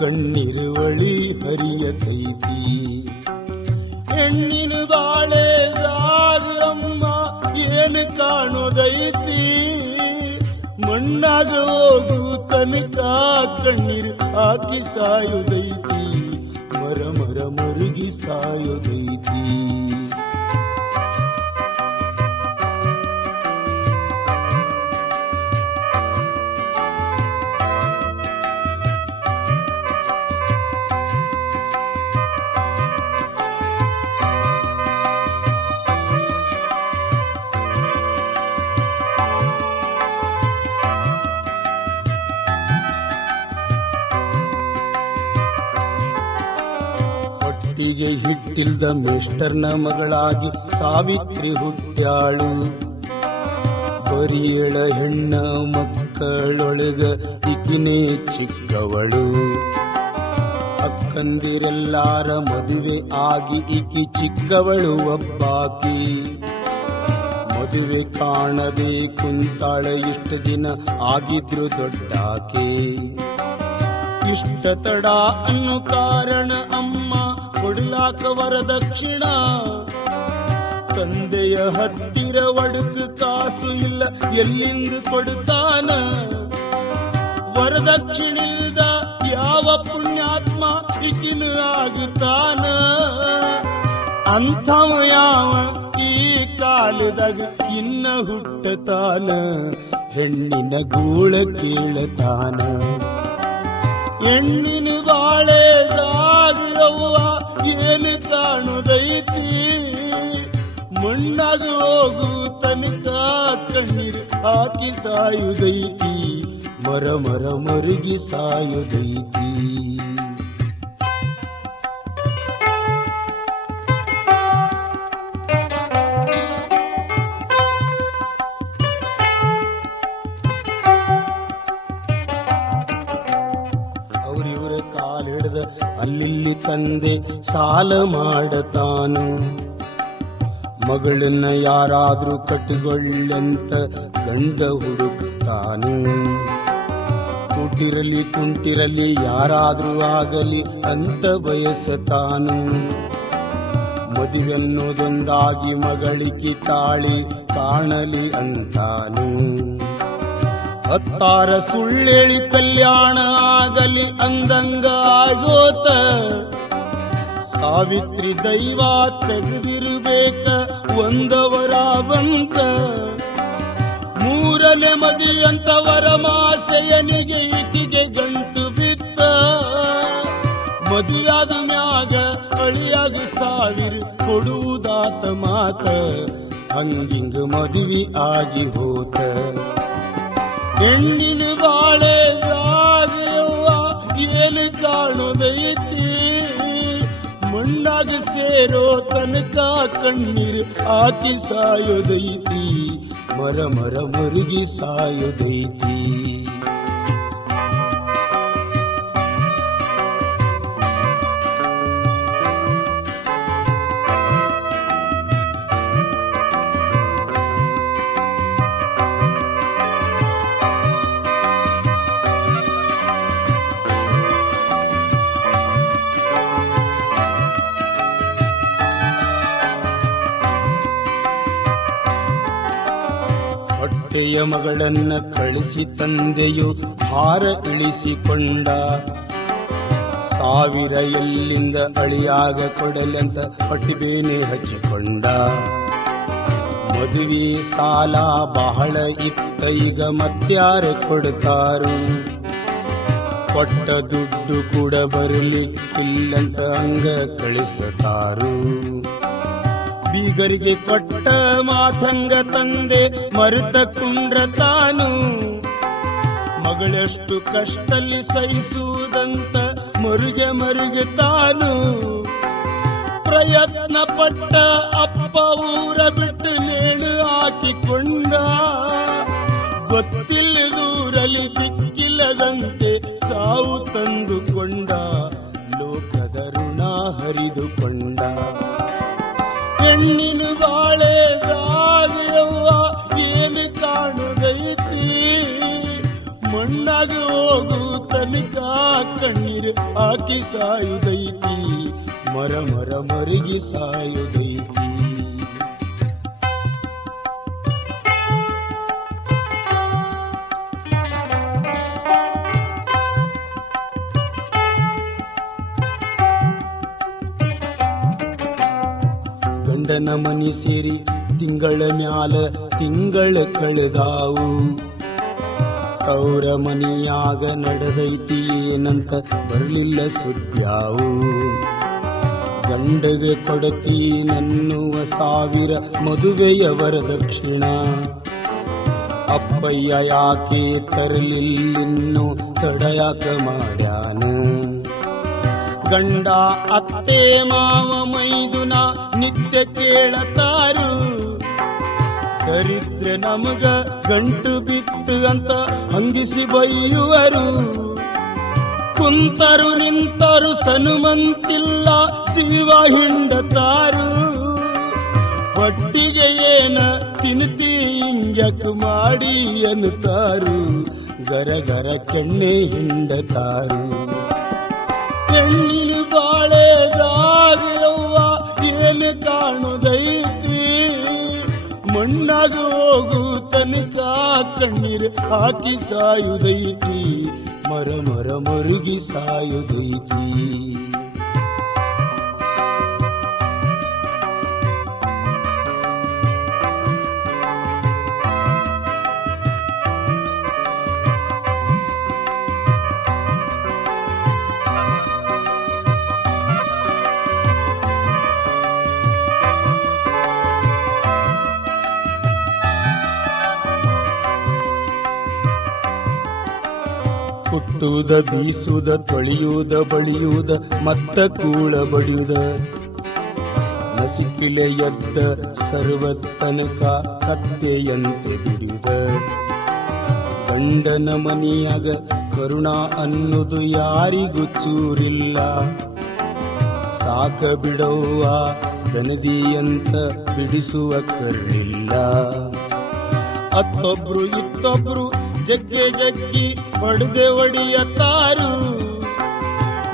ಕಣ್ಣೀರುವಳಿ ಹರಿಯತೈತಿ. ಹೆಣ್ಣಿನ ಬಾಳೆದಾಗ ಅಮ್ಮ ಏನು ಕಾಣೋದೈತಿ. ಮಣ್ಣಾಗ ಹೋಗು ತನಕ ಕಣ್ಣೀರು ಹಾಕಿ ಸಾಯುದೈತಿ. ಮರ ಮರ ಮರುಗಿ ಸಾಯುದೈತಿ. ಹೊಟ್ಟಿಗೆ ಹಿಟ್ಟಿಲ್ದ ಮೇಷ್ಟರ್ನ ಮಗಳಾಗಿ ಸಾವಿತ್ರಿ ಹುಟ್ಟ್ಯಾಳು. ಬರಿಯಳ ಹೆಣ್ಣ ಮಕ್ಕಳೊಳಗ ಇಕಿನೇ ಚಿಕ್ಕವಳು. ಅಕ್ಕಂದಿರೆಲ್ಲಾರ ಮದುವೆ ಆಗಿ ಈಕಿ ಚಿಕ್ಕವಳು ಒಬ್ಬಾಕಿ. ಮದುವೆ ಕಾಣದೆ ಕುಂತಾಳ ಇಷ್ಟ ದಿನ ಆಗಿದ್ರು ದೊಡ್ಡಾಕೆ. ಇಷ್ಟ ತಡ ಅನ್ನು ಕಾರಣ ಅಮ್ಮ ಕೊಡ್ಲಾಕ ವರದಕ್ಷಿಣ. ತಂದೆಯ ಹತ್ತಿರ ಒಡಕು ಕಾಸು ಇಲ್ಲ ಎಲ್ಲಿಂದ ಕೊಡ್ತಾನ. ವರದಕ್ಷಿಣಿಲ್ದ ಯಾವ ಪುಣ್ಯಾತ್ಮ ಇಕಿನ ಆಗುತ್ತಾನ. ಅಂಥವ ಯಾವ ಈ ಕಾಲದಾಗ ಇನ್ನ ಹುಟ್ಟತಾನ. ಹೆಣ್ಣಿನ ಗೂಳ ಕೇಳತಾನ. ಹೆಣ್ಣಿನ ಬಾಳೆದಾಗ ಅವ್ವ ಏನು ಕಾಣುದೈತಿ. ಮಣ್ಣಾಗ ಹೋಗು ತನಕ ಕಣ್ಣೀರು ಹಾಕಿ ಸಾಯುದೈತಿ. ಮರ ಮರ ಮರುಗಿ ಸಾಯುದೈತಿ. ಅಲ್ಲಿ ತಂದೆ ಸಾಲ ಮಾಡತಾನು. ಮಗಳನ್ನ ಯಾರಾದ್ರೂ ಕಟ್ಟಿಕೊಳ್ಳಂತ ಗಂಡ ಹುಡುಕ್ತಾನು. ಕುಟ್ಟಿರಲಿ ಕುಂಟಿರಲಿ ಯಾರಾದ್ರೂ ಆಗಲಿ ಅಂತ ಬಯಸತಾನು. ಮದುವೆನ್ನೋದೊಂದಾಗಿ ಮಗಳಿಗೆ ತಾಳಿ ಕಾಣಲಿ ಅಂತಾನು. 10 ಸುಳ್ಳೇಳಿ ಕಲ್ಯಾಣ ಆಗಲಿ ಅಂದಂಗ ಆಗೋತ. ಸಾವಿತ್ರಿ ದೈವ ತೆಗೆದಿರಬೇಕ ಒಂದವರ ಬಂತ. 3ನೇ ಮದಿಯಂತ ವರಮಾಸೆಯನಿಗೆ ಈಕೆಗೆ ಗಂಟು ಬಿತ್ತ. ಮದುವಾದ ಮ್ಯಾಗ ಅಳಿಯಾಗ ಸಾವಿರ ಕೊಡುವುದಾತ ಮಾತ ಹಂಗಿಂಗ ಮದುವೆ ಆಗಿ ಹೋತ ಹೆಣ್ಣಿನ ಬಾಳೆದಾಗವ್ವ ಏನು ಕಾಣುದೈತಿ ಮಣ್ಣಾಗ ಸೇರೋ ತನಕ ಕಣ್ಣೀರು ಆಕಿ ಸಾಯೋದೈತಿ ಮರ ಮರ ಮರುಗಿ ಸಾಯೋದೈತಿ ಹೊಟ್ಟೆಯ ಮಗಳನ್ನ ಕಳಿಸಿ ತಂದೆಯು ಭಾರ ಇಳಿಸಿಕೊಂಡ ಸಾವಿರ ಎಲ್ಲಿಂದ ಅಳಿಯಾಗ ಕೊಡಲಂತ ಹೊಟ್ಟಿಬೇನೆ ಹಚ್ಚಿಕೊಂಡ ಮದುವೆ ಸಾಲ ಬಹಳ ಇತ್ತ ಈಗ ಮತ್ಯಾರೆ ಕೊಡ್ತಾರು ಕೊಟ್ಟ ದುಡ್ಡು ಕೂಡ ಬರಲಿಕ್ಕಿಲ್ಲಂತ ಹಂಗ ಕಳಿಸುತ್ತಾರು ಬೀಗರಿಗೆ ಕೊಟ್ಟ ಮಾತಂಗ ತಂದೆ ಮರುತ ಕುಂಡ್ರ ತಾನು ಮಗಳೆಷ್ಟು ಕಷ್ಟಲ್ಲಿ ಸಹಿಸುವುದಂತ ಮರುಗೆ ತಾನು ಪ್ರಯತ್ನ ಪಟ್ಟ ಅಪ್ಪ ಊರ ಬಿಟ್ಟು ನೇಣು ಹಾಕಿಕೊಂಡ ಗೊತ್ತಿಲ್ಲದೂರಲ್ಲಿ ದಿಕ್ಕಿಲ್ಲದಂತೆ ಸಾವು ತಂದುಕೊಂಡ ಲೋಕದ ಋಣ ಹರಿದುಕೊಂಡ ಹೆಣ್ಣಿನ ಬಾಳೆದಾಗವ್ವ ಏನು ಕಾಣುದೈತಿ ಮಣ್ಣಾಗ ಹೋಗು ತನಕ ಕಣ್ಣೀರು ಹಾಕಿ ಸಾಯುದೈತಿ ಮರ ಮರ ಮರುಗಿ ಸಾಯುದೈತಿ ಗಂಡನ ಮನಿ ಸೇರಿ ತಿಂಗಳ ಮ್ಯಾಲ ತಿಂಗಳ ಕಳೆದಾವು ತೌರ ಮನಿಯಾಗ ನಡೆದೈತಿ ಏನಂತ ಬರಲಿಲ್ಲ ಸುದ್ಯಾವು ಗಂಡಗೆ ಕೊಡತಿ ನನ್ನುವ ಸಾವಿರ ಮದುವೆಯ ವರದಕ್ಷಿಣ ಅಪ್ಪಯ್ಯ ಯಾಕೆ ತರಲಿಲ್ಲಿನ್ನು ತಡಯಾಕ ಮಾಡ್ಯಾನ ಗಂಡ ಅತ್ತೆ ಮಾವ ಮೈದುನ ನಿತ್ಯ ಕೇಳತಾರು ದರಿದ್ರೆ ನಮಗ ಗಂಟು ಬಿತ್ತು ಅಂತ ಹಂಗಿಸಿ ಬೈಯುವರು ಕುಂತರು ನಿಂತರು ಸನುಮಂತಿಲ್ಲ ಜೀವ ಹಿಂಡತಾರು ಒಟ್ಟಿಗೆ ಏನ ತಿನ್ತಿ ಹಿಂಗ್ಯಕ್ ಮಾಡಿ ಅನ್ನುತ್ತಾರು ಗರ ಗರ ಕೆಣ್ಣೆ ಹಿಂಡತಾರು ಹೆಣ್ಣಿನ ಬಾಳೆದಾಗವ್ವ ಏನು ಕಾಣುದೈತಿ ಮಣ್ಣಾಗ ಹೋಗು ತನಕ ಕಣ್ಣೀರು ಹಾಕಿ ಸಾಯುದೈತಿ ಮರ ಮರ ಮರುಗಿ ಸಾಯುದೈತಿ ಕುಟ್ಟುವುದ ಬೀಸುವುದ ತೊಳೆಯುವುದ ಬಳಿಯುವುದ ಮತ್ತ ಕೂಳ ಬಡಿಯುವುದ ನಸಿಕಿಲೆ ಎದ್ದ ಸರ್ವತನಕ ಕತ್ತೆಯಂತೆ ದುಡಿಯುವುದ ಗಂಡನ ಮನಿಯಾಗ ಕರುಣ ಅನ್ನುವುದು ಯಾರಿಗೂ ಚೂರಿಲ್ಲ ಸಾಕ ಬಿಡವ್ವ ದನದಿಯಂತ ಬಿಡಿಸುವ ಕರುಳಿಲ್ಲ ಅತ್ತೊಬ್ರು ಇತ್ತೊಬ್ರು ಜಗ್ಗಿ ಜಗ್ಗಿ ಹೊಡೆದೆ ಒಡಿಯತ್ತಾರು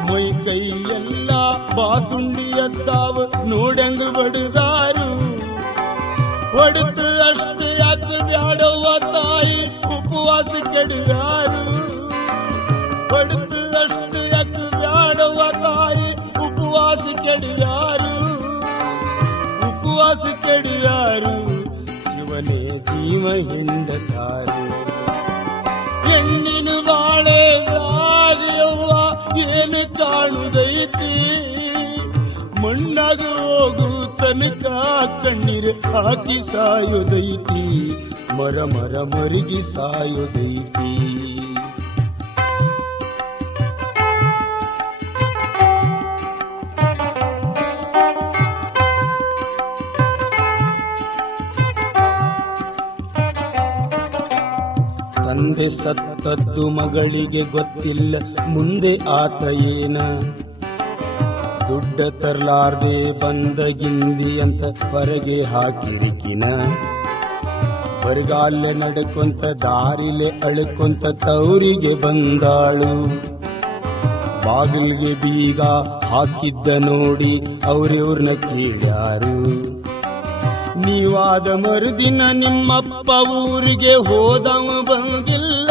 ಮೈ ಕೈ ಎಲ್ಲ ಬಾಸುಂಡಿಯದ್ದಾವ ನೋಡೆಂದು ಬಡಿದಾರು ಹೊಡೆದು ಅಷ್ಟು ಯಾಕೆ ಬ್ಯಾಡವ್ವ ತಾಯಿ ಉಪವಾಸ ಕೆಡಿದಾರು ಹೊಡೆದು ಅಷ್ಟು ಯಾಕೆ ಬ್ಯಾಡವ್ವ ತಾಯಿ ಉಪವಾಸ ಕೆಡಿದಾರು ಉಪವಾಸ ಕೆಡಿದಾರು ಶಿವನೇ ಜೀವ ಹಿಂಡತಾರು ಹೆಣ್ಣಿನ ಬಾಳೆದಾಗವ್ವ ಏನು ಕಾಣುದೈತಿ ತನಕ ಕಣ್ಣೀರು ಹಾಕಿ ಸಾಯೋದೈತಿ, ಮರ ಮರ ಮರುಗಿ ಸಾಯೋದೈತಿ. ತಂದೆ ಸತ್ತದ್ದು ಮಗಳಿಗೆ ಗೊತ್ತಿಲ್ಲ, ಮುಂದೆ ಆತ ಏನ ದುಡ್ಡ ತರ್ಲಾರ್ದೆ ಬಂದ ಗಿಂದಿ ಅಂತ ಹೊರಗೆ ಹಾಕಿರಿಕಿನ. ಬರಗಾಲೆ ನಡ್ಕೊಂತ ದಾರಿಲೆ ಅಳ್ಕೊಂತ ತವರಿಗೆ ಬಂದಾಳು. ಬಾಗಿಲ್ಗೆ ಬೀಗ ಹಾಕಿದ್ದ ನೋಡಿ ಅವ್ರಿವ್ರನ್ನ ಕೇಳ್ಯಾರು. ನೀವಾದ ಮರುದಿನ ನಿಮ್ಮಪ್ಪ ಊರಿಗೆ ಹೋದವ ಬಂದಿಲ್ಲ.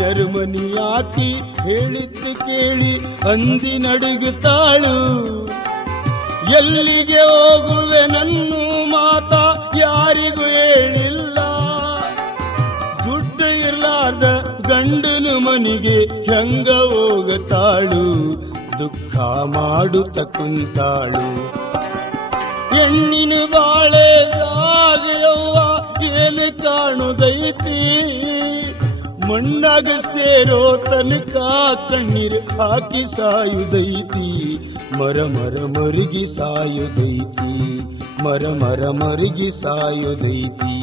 ನರುಮನಿಯಾತಿ ಹೇಳಿದ್ದು ಕೇಳಿ ಅಂಜಿ ನಡುಗುತ್ತಾಳು. ಎಲ್ಲಿಗೆ ಹೋಗುವೆ ನನ್ನು ಮಾತ ಯಾರಿಗೂ ಹೇಳಿಲ್ಲ. ದುಡ್ಡು ಇರ್ಲಾರ್ದ ಗಂಡನ ಮನೆಗೆ ಹೆಂಗ ಹೋಗತಾಳು, ದುಃಖ ಮಾಡುತ್ತ ಕುಂತಾಳು. ಹೆಣ್ಣಿನ ಬಾಳೆದಾಗೆಯವ್ವ ಏನು ಕಾಣುದೈತಿ, ಮಣ್ಣಾಗ ಸೇರೋ ತನಕ ಕಣ್ಣೀರು ಹಾಕಿ ಸಾಯುದೈತಿ, ಮರ ಮರ ಮರುಗಿ ಸಾಯುದೈತಿ, ಮರ ಮರ ಮರುಗಿ ಸಾಯುದೈತಿ.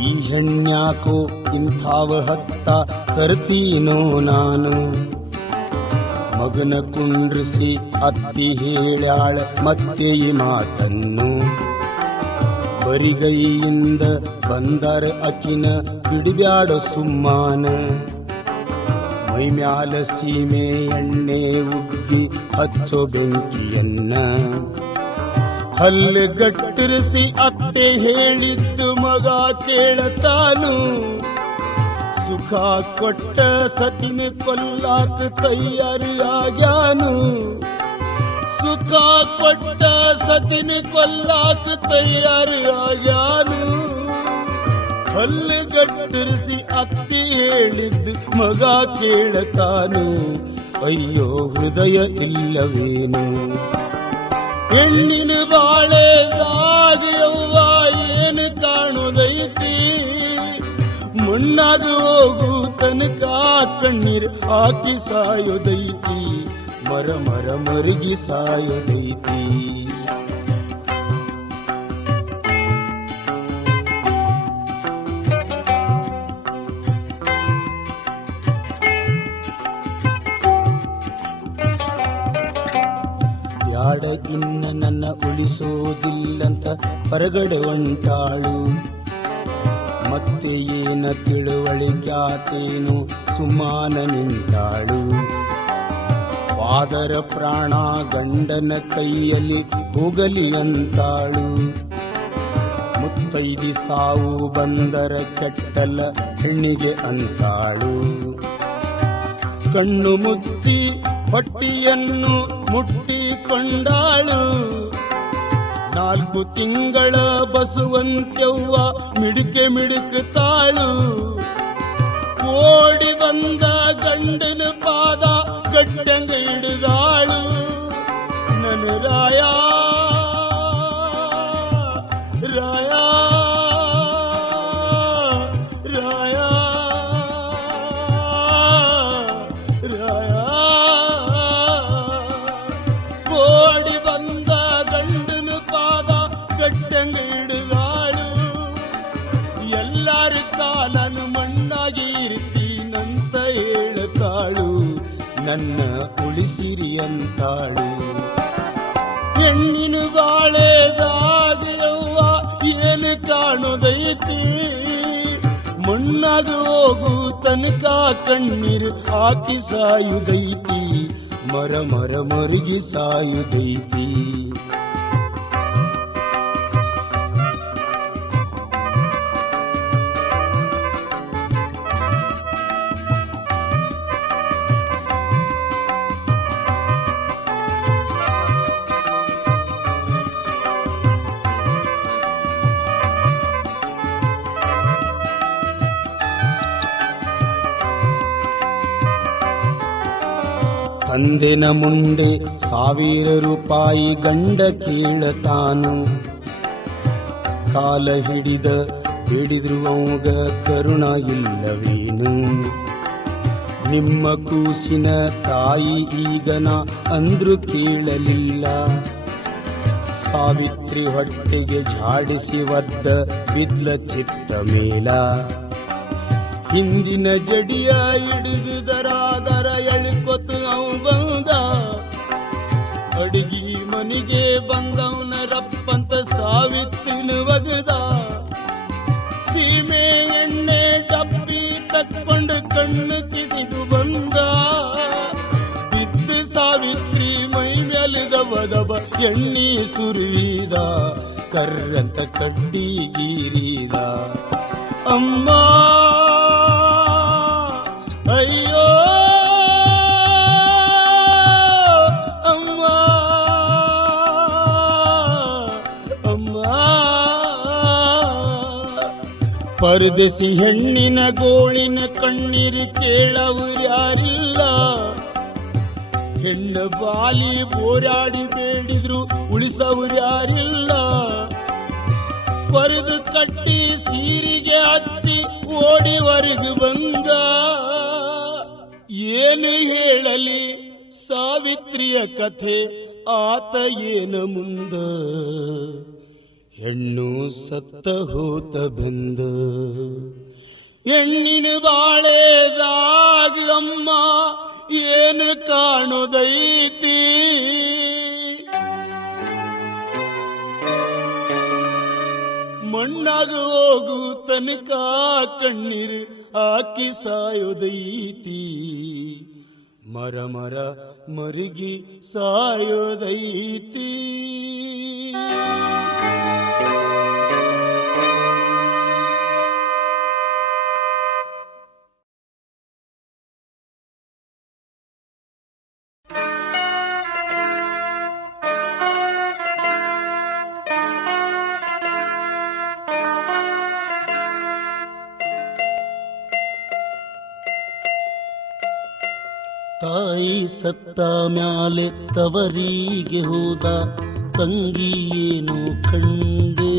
ಈ ಹೆಣ್ಯಾಕೋ ಇಂಥಾವ ಹತ್ತ ತರ್ತೀನೋ ನಾನು. ಮಗನ ಕುಂಡ್ರಿಸಿ ಅತ್ತಿ ಹೇಳ್ಯಾಳ ಮತ್ತೆ ಈ ಮಾತನ್ನು. ಬರಿಗೈಯಿಂದ ಬಂದರ ಅಕಿನ ಬಿಡಬ್ಯಾಡ ಸುಮ್ಮಾನ. ಮೈಮ್ಯಾಲ ಸೀಮೆ ಎಣ್ಣೆ ಉಗ್ಗಿ ಹಚ್ಚೋ ಬೆಂಕಿಯನ್ನ. ಹಲ್ಲೆ ಗಟ್ಟಿರಿಸಿ ಅತ್ತೆ ಹೇಳಿದ್ದು ಮಗ ಕೇಳತಾನು. ಸುಖ ಕೊಟ್ಟ ಸತಿನ ಕೊಲ್ಲಾಕ ತಯಾರಿಯಾಗ್ಯಾನು. ಸುಖ ಕೊಟ್ಟ ಸತಿನ ಕೊಲ್ಲಾಕ ತಯಾರಿಯಾಗ್ಯಾನು. ಹಲ್ಲೆ ಗಟ್ಟಿರಿಸಿ ಅತ್ತೆ ಹೇಳಿದ್ದು ಮಗ ಕೇಳತಾನು. ಅಯ್ಯೋ ಹೃದಯ ಇಲ್ಲವೇನು. ಹೆಣ್ಣಿನ ಬಾಳೆದಾಗೆಯವ್ವ ಏನು ಕಾಣುದೈತಿ, ಮಣ್ಣಾಗ ಹೋಗು ತನಕ ಕಣ್ಣೀರು ಹಾಕಿ ಸಾಯೋದೈತಿ, ಮರ ಮರ ಮರುಗಿ ಸಾಯೋದೈತಿ. ಬ್ಯಾಡ ಇನ್ನ ನನ್ನ ಉಳಿಸೋದಿಲ್ಲಂತ ಹೊರಗಡೆ ಹೊಂಟಾಳು. ಮತ್ತೆ ಏನ ತಿಳುವಳಿಕ್ಯಾತೇನು ಸುಮಾನ ನಿಂತಾಳು. ಫಾದರ ಪ್ರಾಣ ಗಂಡನ ಕೈಯಲ್ಲಿ ಹೋಗಲಿ ಅಂತಾಳು. ಮುತ್ತೈದಿ ಸಾವು ಬಂದರ ಕೆಟ್ಟಲ ಹೆಣ್ಣಿಗೆ ಅಂತಾಳು. ಕಣ್ಣು ಮುಚ್ಚಿ ಹೊಟ್ಟಿಯನ್ನು ಮುಟ್ಟಿಕೊಂಡಾಳು. 4 ತಿಂಗಳ ಬಸುವಂತ್ಯವ್ವ ಮಿಡಿಕೆ ಮಿಡುಕುತ್ತಾಳು. ಓಡಿ ಬಂದ ಗಂಡನ ಪಾದ ಗಟ್ಟಂಗ ಹಿಡಿದಾಳು. ನನ್ನ ರಾಯ ರಾಯ ರಾಯ ರಾಯ. ಓಡಿ ಬಂದ ಗಂಡನ ಪಾದ ಗಟ್ಟಂಗ ಹಿಡಿದಾಳು. ಎಲ್ಲರ ಕಾಲನು ಮಣ್ಣಾಗಿ ಇರ್ತೀನಂತ ಹೇಳುತ್ತಾಳು. ನನ್ನ ಉಳಿಸಿರಿ ಅಂತಾಳು. ಹೆಣ್ಣಿನ ಬಾಳೆದಾಗೆಯವ್ವ ಏನು ಕಾಣುದೈತಿ, ಮಣ್ಣಾಗ ಹೋಗು ತನಕ ಕಣ್ಣೀರು ಹಾಕಿ ಸಾಯುದೈತಿ, ಮರ ಮರ ಮರುಗಿ ಸಾಯುದೈತಿ. ತಂದೆನ ಮುಂದೆ 1000 ರೂಪಾಯಿ ಗಂಡ ಕೇಳತಾನು. ಕಾಲ ಹಿಡಿದ ಹಿಡಿದ್ರು ಅವಂಗ ಕರುಣ ಇಲ್ಲವೇನು? ನಿಮ್ಮ ಕೂಸಿನ ತಾಯಿ ಈಗನ ಅಂದ್ರು ಕೇಳಲಿಲ್ಲ. ಸಾವಿತ್ರಿ ಹೊಟ್ಟೆಗೆ ಝಾಡಿಸಿ ಒದ್ದ ಬಿದ್ಲ ಚಿತ್ತ ಮೇಲ. ಹಿಂದಿನ ಜಡಿಯ ಹಿಡಿದುದರಾದರ ಎಳಿಕೊತ ಅವು ಬಂದ. ಅಡಿಗೆ ಮನೆಗೆ ಬಂದವನ ರಪ್ಪಂತ ಸಾವಿತ್ರಿನ ಒಗದ. ಸೀಮೆ ಎಣ್ಣೆ ಡಬ್ಬಿ ತಕ್ಕೊಂಡು ಕಣ್ಣು ಕಿಸಿದು ಬಂದ. ಬಿದ್ದು ಸಾವಿತ್ರಿ ಮೈ ಮೇಲಿದವದವ ಎಣ್ಣೆ ಸುರಿದ. ಕರ್ರಂತ ಕಡ್ಡಿ ಗೀರಿದ. ಅಮ್ಮ ಅಯ್ಯೋ ಅಮ್ಮ ಅಮ್ಮ. ಪರದೇಸಿ ಹೆಣ್ಣಿನ ಗೋಳಿನ ಕಣ್ಣೀರು ಕೇಳವರು ಯಾರಿಲ್ಲ. ಹೆಣ್ಣ ಬಾಲಿ ಬೋರಾಡಿ ಬೇಡಿದ್ರು ಉಳಿಸವರು ಯಾರಿಲ್ಲ. ಕೊರೆದು ಕಟ್ಟಿ ಸೀರಿಗೆ ಹಚ್ಚಿ ಓಡಿ ಹೊರಗು ಬಂದ. ಏನು ಹೇಳಲಿ ಸಾವಿತ್ರಿಯ ಕಥೆ ಆತ ಏನ ಮುಂದ. ಹೆಣ್ಣು ಸತ್ತ ಹೋತ ಬೆಂದ. ಹೆಣ್ಣಿನ ಬಾಳೆದಾಗ ಅಮ್ಮ ಏನು ಕಾಣುದೈತಿ. ಮಣ್ಣಾಗ ಹೋಗು ತನಕ ಕಣ್ಣೀರು ಹಾಕಿ ಸಾಯೋದೈತಿ. ಮರ ಮರ ಮರುಗಿ ಸಾಯೋದೈತಿ. ತಾಯಿ ಸತ್ತ ಮ್ಯಾಲೆ ತವರಿಗೆ ಹೋದ. ತಂಗಿ ಏನು ಕಂಡೆ.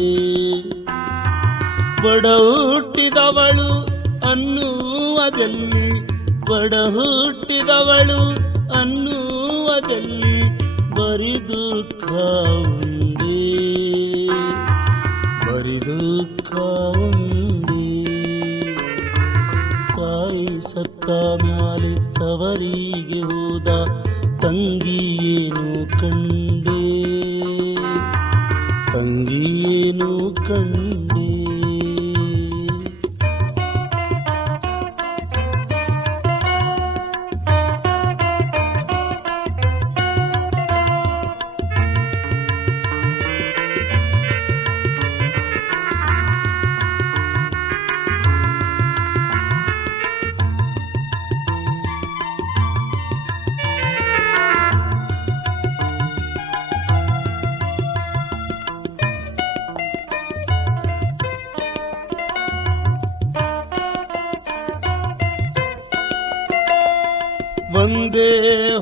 ಬಡ ಹುಟ್ಟಿದವಳು ಅನ್ನುವುದಲ್ಲಿ. ಬಡ ಹುಟ್ಟಿದವಳು ಅನ್ನುವುದಲ್ಲಿ. ಬರಿ ದುಃಖ ಉಂಡೆ. ಬರಿ ದುಃಖ ಉಂಡೆ. ತಾಯಿ ಸತ್ತ ಮ್ಯಾಲೆ ತವರಿಗೆ ಹೋದ. ತಂಗಿ ಏನು ಕಂಡೆ. ತಂಗಿ ಏನು ಕಂಡೆ. ಒಂದೇ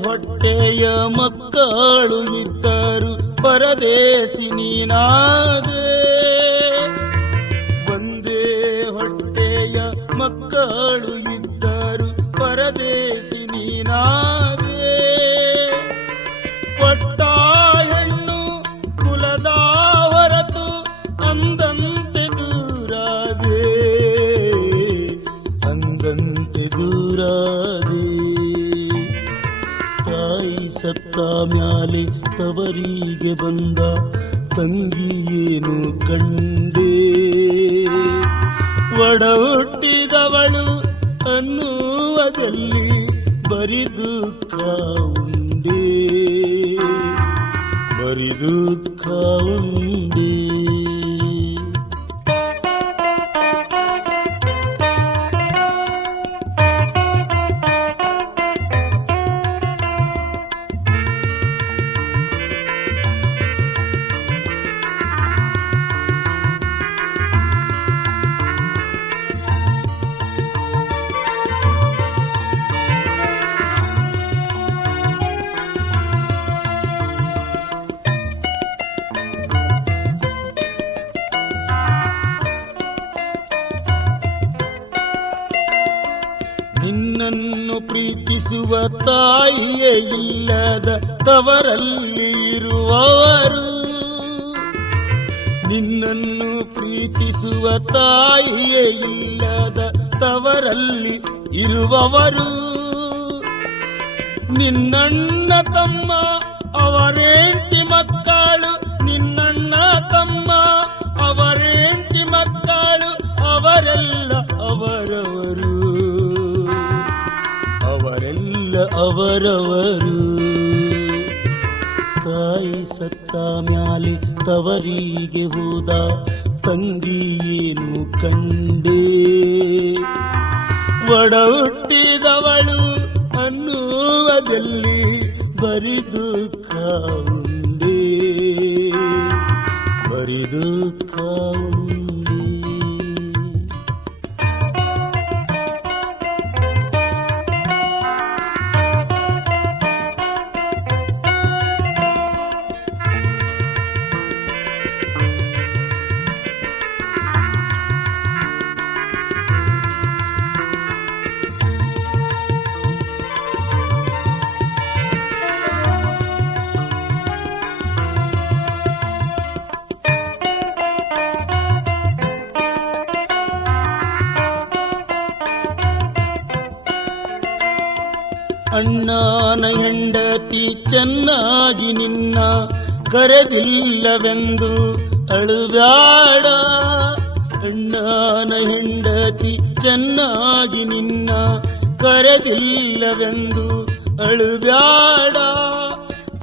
ಹೊಟ್ಟೆಯ ಮಕ್ಕಳು ಇದ್ದರು ಪರದೇಸಿ ನೀನಾದೆ. ಒಂದೇ ಹೊಟ್ಟೆಯ ಮಕ್ಕಳು ಇದ್ದರು ಪರದೇಸಿ ನೀನಾದೆ. ಕೊಟ್ಟ ಹೆಣ್ಣು ಕುಲದ ಹೊರತು ಅಂದಂತೆ ದೂರಾದೆ. ಅಂದಂತೆ ದೂರಾದೆ. ತಾಯಿ ಸತ್ತ ಮ್ಯಾಲೆ ತವರಿಗೆ ಬಂದ. ತಂಗಿ ಏನು ಕಂಡೆ. ಒಡ ಹುಟ್ಟಿದವಳು ಅನ್ನುವುದಲ್ಲಿ. ಬರಿ ದುಃಖ ಉಂಡೆ. ಬರಿ ದುಃಖ ಉಂಡೆ. ನಿನ್ನನ್ನು ಪ್ರೀತಿಸುವ ತಾಯಿಯೇ ಇಲ್ಲದ ತವರಲ್ಲಿ ಇರುವವರು, ನಿನ್ನನ್ನು ಪ್ರೀತಿಸುವ ತಾಯಿಯೇ ಇಲ್ಲದ ತವರಲ್ಲಿ ಇರುವವರು, ನಿನ್ನಣ್ಣ ತಮ್ಮ ಅವರೇಂಟಿ ಮಕ್ಕಳು, ನಿನ್ನಣ್ಣ ತಮ್ಮ ಅವರೇಂಟಿ ಮಕ್ಕಳು, ಅವರೆಲ್ಲ ಅವರವರು, ಅವರೆಲ್ಲ ಅವರವರು. ತಾಯಿ ಸತ್ತ ಮ್ಯಾಲೆ ತವರಿಗೆ ಹೋದ ತಂಗಿಯೇನು ಕಂಡೆ, ಒಡ ಹುಟ್ಟಿದವಳು ಅನ್ನುವುದಲ್ಲಿ ಬರಿದು ಕಾವುಂಡೆ, ಬರಿದು ಕಾವುಂಡೆ. ಅಣ್ಣನ ಹೆಂಡತಿ ಚೆನ್ನಾಗಿ ನಿನ್ನ ಕರೆದಿಲ್ಲವೆಂದು ಅಳುಬ್ಯಾಡ, ಅಣ್ಣನ ಹೆಂಡತಿ ಚೆನ್ನಾಗಿ ನಿನ್ನ ಕರೆದಿಲ್ಲವೆಂದು ಅಳುಬ್ಯಾಡ.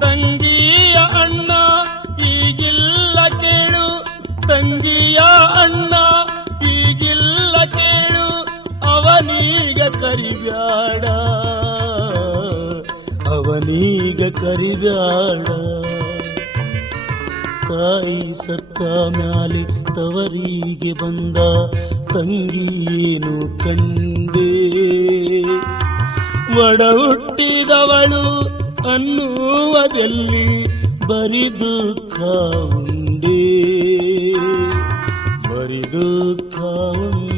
ತಂಗಿಯ ಅಣ್ಣ ಈಗಿಲ್ಲ ಕೇಳು, ತಂಗಿಯ ಅಣ್ಣ ಈಗಿಲ್ಲ ಕೇಳು, ಅವನೀಗ ಕರಿಬ್ಯಾಡ, ಅವನೀಗ ಕರಿಬ್ಯಾಡ. ತಾಯಿ ಸತ್ತ ಮ್ಯಾಲೆ ತವರಿಗೆ ಬಂದ ತಂಗಿಯೇನು ಕಂಡೆ, ಒಡ ಹುಟ್ಟಿದವಳು ಅನ್ನುವುದಲ್ಲಿ ಬರಿದು ಕಾವುಂಡೆ, ಬರಿದು ಕಾವುಂಡೆ.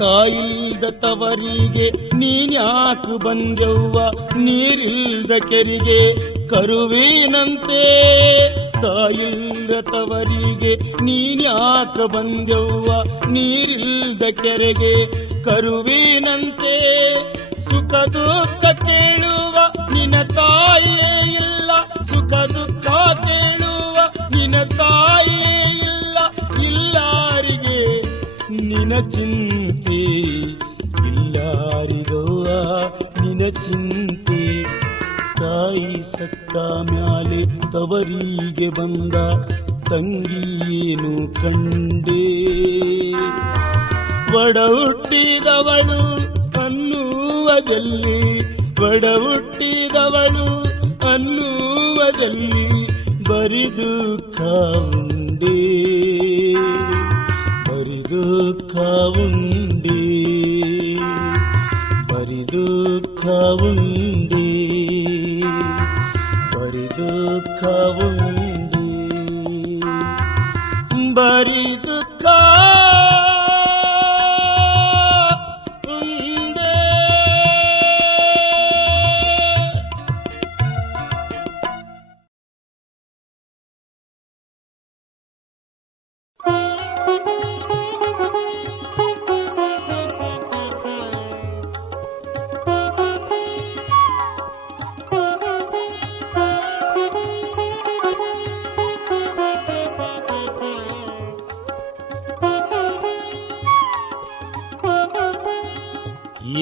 ತಾಯಿಲ್ದ ತವರಿಗೆ ನೀನ್ಯಾಕು ಬಂದೆವ್ವ, ನೀರಿಲ್ದ ಕೆರಿಗೆ ಕರುವಿನಂತೆ. ತಾಯಿಲ್ದ ತವರಿಗೆ ನೀನ್ಯಾಕ ಬಂದೆವ್ವ, ನೀರಿಲ್ದ ಕೆರೆಗೆ ಕರುವಿನಂತೆ. ಸುಖ ದುಃಖ ಕೇಳುವ ನಿನ್ನ ತಾಯಿಯೇ ಇಲ್ಲ, ಸುಖ ದುಃಖ ಕೇಳುವ ನಿನ್ನ ತಾಯಿಯೇ ಇಲ್ಲ, ಇಲ್ಲಾರಿಗೆ ನಿನ ಚಿಂತೆ, ಇಲ್ಲಾರಿಗವ್ವ ನಿನ ಚಿಂತೆ. ತಾಯಿ ಸತ್ತ ಮ್ಯಾಲೆ ತವರಿಗೆ ಬಂದ ತಂಗಿಯೇನು ಕಂಡೆ, ಒಡ ಹುಟ್ಟಿದವಳು ಅನ್ನುವುದಲ್ಲಿ, ಒಡ ಹುಟ್ಟಿದವಳು ಅನ್ನುವುದಲ್ಲಿ ಬರಿದು ಕಾವುಂಡೆ, ಬರಿದು ಕಾವುಂಡೆ, ಬರಿದು ಕಾವುಂಡೆ, ಬರಿದು ಕಾವುಂಡೆ, ಬರಿದು ಕಾವುಂಡೆ.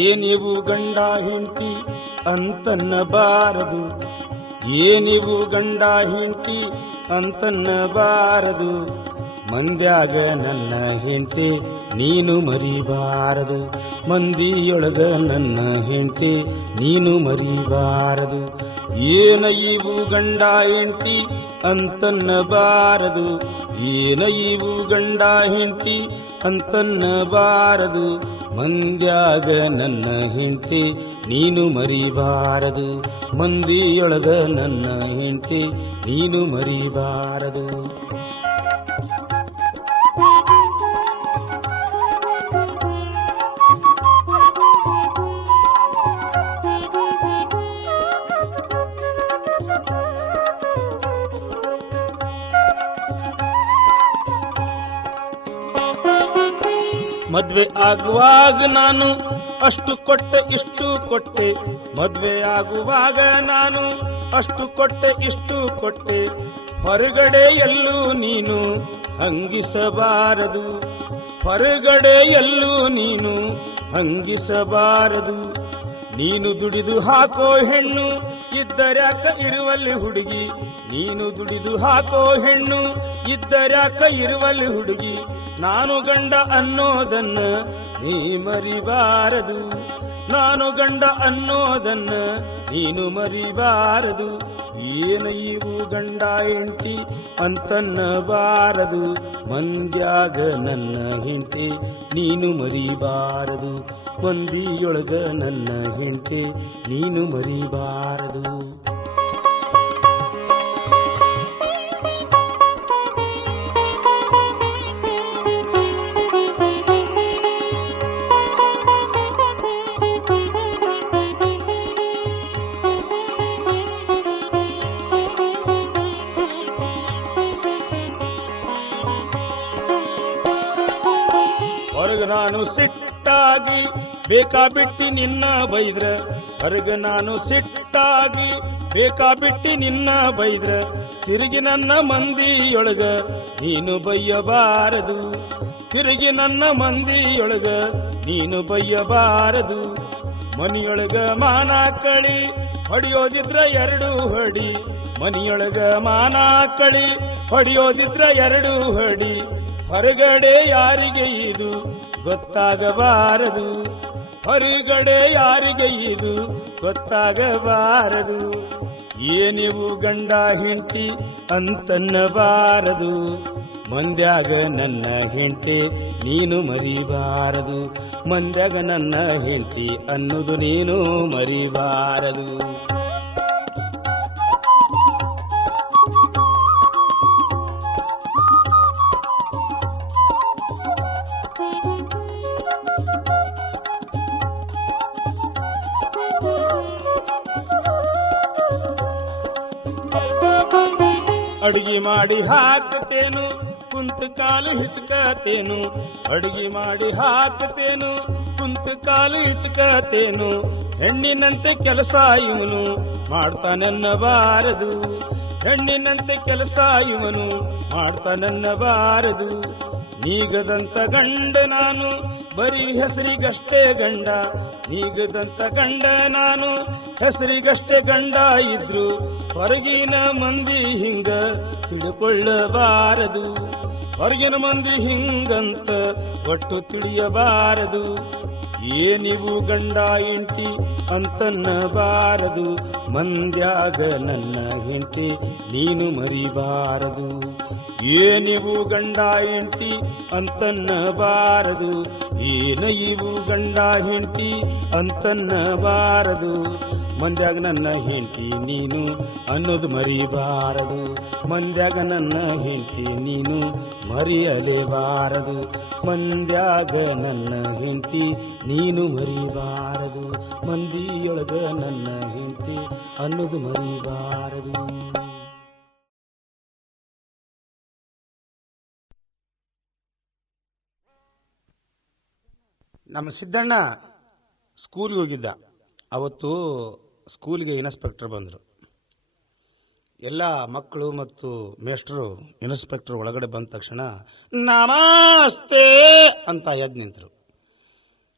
ಏನಿವು ಗಂಡ ಹೆಂಡತಿ ಅಂತನ್ನಬಾರದು, ಏನಿವು ಗಂಡ ಹೆಂಡತಿ ಅಂತನ್ನಬಾರದು. ಮಂದ್ಯಾಗ ನನ್ನ ಹೆಂಡತಿ ನೀನು ಮರಿಬಾರದು, ಮಂದಿಯೊಳಗ ನನ್ನ ಹೆಂಡತಿ ನೀನು ಮರಿಬಾರದು. ಏನ ಇವು ಗಂಡ ಹೆಂಡತಿ ಅಂತನ್ನಬಾರದು, ಏನ ಇವು ಗಂಡ ಹೆಂಡತಿ ಅಂತನ್ನಬಾರದು. ಮಂದ್ಯಾಗ ನನ್ನ ಹೆಂಡತಿ ನೀನು ಮರಿಬಾರದು, ಮಂದಿಯೊಳಗ ನನ್ನ ಹೆಂಡತಿ ನೀನು ಮರಿಬಾರದು. ಮದ್ವೆ ಆಗುವಾಗ ನಾನು ಅಷ್ಟು ಕೊಟ್ಟೆ ಇಷ್ಟು ಕೊಟ್ಟೆ, ಮದ್ವೆ ಆಗುವಾಗ ನಾನು ಅಷ್ಟು ಕೊಟ್ಟೆ ಇಷ್ಟು ಕೊಟ್ಟೆ. ಹೊರಗಡೆ ಎಲ್ಲೂ ನೀನು ಹಂಗಿಸಬಾರದು, ಹೊರಗಡೆ ಎಲ್ಲೂ ನೀನು ಹಂಗಿಸಬಾರದು. ನೀನು ದುಡಿದು ಹಾಕೋ ಹೆಣ್ಣು ಇದ್ದರ್ಯಾಕ ಇರುವಲ್ಲಿ ಹುಡುಗಿ, ನೀನು ದುಡಿದು ಹಾಕೋ ಹೆಣ್ಣು ಇದ್ದರ್ಯಾಕ ಇರುವಲ್ಲಿ ಹುಡುಗಿ. ನಾನು ಗಂಡ ಅನ್ನೋದನ್ನ ನೀ ಮರಿಬಾರದು, ನಾನು ಗಂಡ ಅನ್ನೋದನ್ನ ನೀನು ಮರಿಬಾರದು. ಏನು ಇವು ಗಂಡ ಹೆಂಡತಿ ಅಂತನ್ನಬಾರದು, ಮಂದ್ಯಾಗ ನನ್ನ ಹೆಂಡತಿ ನೀನು ಮರಿಬಾರದು, ಮಂದಿಯೊಳಗ ನನ್ನ ಹೆಂಡತಿ ನೀನು ಮರಿಬಾರದು. ಹೊರಗ ನಾನು ಸಿಟ್ಟಾಗಿ ಬೇಕಾಬಿಟ್ಟಿ ನಿನ್ನ ಬೈದ್ರ, ಹೊರಗ ನಾನು ಸಿಟ್ಟಾಗಿ ಬೇಕಾಬಿಟ್ಟಿ ನಿನ್ನ ಬೈದ್ರ. ತಿರುಗಿ ನನ್ನ ಮಂದಿಯೊಳಗ ನೀನು ಬಯ್ಯಬಾರದು, ತಿರುಗಿ ನನ್ನ ಮಂದಿಯೊಳಗ ನೀನು ಬಯ್ಯಬಾರದು. ಮನಿಯೊಳಗ ಮಾನ ಕಳಿ ಹೊಡೆಯೋದಿದ್ರ ಎರಡು ಹೊಡಿ, ಮನಿಯೊಳಗ ಮಾನ ಕಳಿ ಹೊಡೆಯೋದಿದ್ರ ಎರಡು ಹೊಡಿ. ಹೊರಗಡೆ ಯಾರಿಗೆ ಇದು ಗೊತ್ತಾಗಬಾರದು, ಹೊರಗಡೆ ಯಾರಿಗೆ ಇದು ಗೊತ್ತಾಗಬಾರದು. ಏನಿವು ಗಂಡ ಹೆಂಡತಿ ಅಂತನ್ನಬಾರದು, ಮಂದ್ಯಾಗ ನನ್ನ ಹೆಂಡತಿ ನೀನು ಮರಿಬಾರದು, ಮಂದ್ಯಾಗ ನನ್ನ ಹೆಂಡತಿ ಅನ್ನೋದು ನೀನು ಮರಿಬಾರದು. ಅಡುಗೆ ಮಾಡಿ ಹಾಕತೇನು ಕುಂತ ಕಾಲು ಹಿಚ್ಕತೇನು, ಅಡುಗೆ ಮಾಡಿ ಹಾಕತೇನು ಕುಂತ ಕಾಲು ಹಿಚ್ಕತೇನು. ಹೆಣ್ಣಿನಂತೆ ಕೆಲಸ ಇವನು ಮಾಡ್ತಾನನ್ನಬಾರದು, ಹೆಣ್ಣಿನಂತೆ ಕೆಲಸ ಇವನು ಮಾಡ್ತಾನನ್ನಬಾರದು. ನೀಗದಂತ ಗಂಡ ನಾನು ಬರೀ ಹೆಸರಿಗಷ್ಟೇ ಗಂಡ, ನೀಗದಂತ ಗಂಡ ನಾನು ಹೆಸರಿಗಷ್ಟೇ ಗಂಡ ಇದ್ರು. ಹೊರಗಿನ ಮಂದಿ ಹಿಂಗ ತಿಳ್ಕೊಳ್ಳಬಾರದು, ಹೊರಗಿನ ಮಂದಿ ಹಿಂಗಂತ ಒಟ್ಟು ತಿಳಿಯಬಾರದು. ಏನಿವು ಗಂಡ ಹೆಂಡತಿ ಅಂತನ್ನಬಾರದು, ಮಂದ್ಯಾಗ ನನ್ನ ಹೆಂಡತಿ ನೀನು ಮರಿಬಾರದು. ಏನಿವು ಗಂಡ ಹೆಂಡತಿ ಅಂತನ್ನಬಾರದು, ಏನ ಇವು ಗಂಡ ಹೆಂಡತಿ ಅಂತನ್ನಬಾರದು. ಮಂದ್ಯಾಗ ನನ್ನ ಹೆಂಡತಿ ನೀನು ಅನ್ನೋದು ಮರಿಬಾರದು, ಮಂದ್ಯಾಗ ನನ್ನ ಹೆಂಡತಿ ನೀನು ಮರೆಯಲೇಬಾರದು, ಮಂದ್ಯಾಗ ನನ್ನ ಹೆಂಡತಿ ನೀನು ಮರಿಬಾರದು, ಮಂದಿಯೊಳಗ ನನ್ನ ಹೆಂಡತಿ ಅನ್ನೋದು ಮರಿಬಾರದು. ನಮ್ಮ ಸಿದ್ದಣ್ಣ ಸ್ಕೂಲ್ಗೆ ಹೋಗಿದ್ದ. ಅವತ್ತು ಸ್ಕೂಲಿಗೆ ಇನ್ಸ್ಪೆಕ್ಟರ್ ಬಂದರು. ಎಲ್ಲ ಮಕ್ಕಳು ಮತ್ತು ಮೇಸ್ಟ್ರು ಇನ್ಸ್ಪೆಕ್ಟರ್ ಒಳಗಡೆ ಬಂದ ತಕ್ಷಣ ನಮಸ್ತೆ ಅಂತ ಎದ್ದು ನಿಂತರು.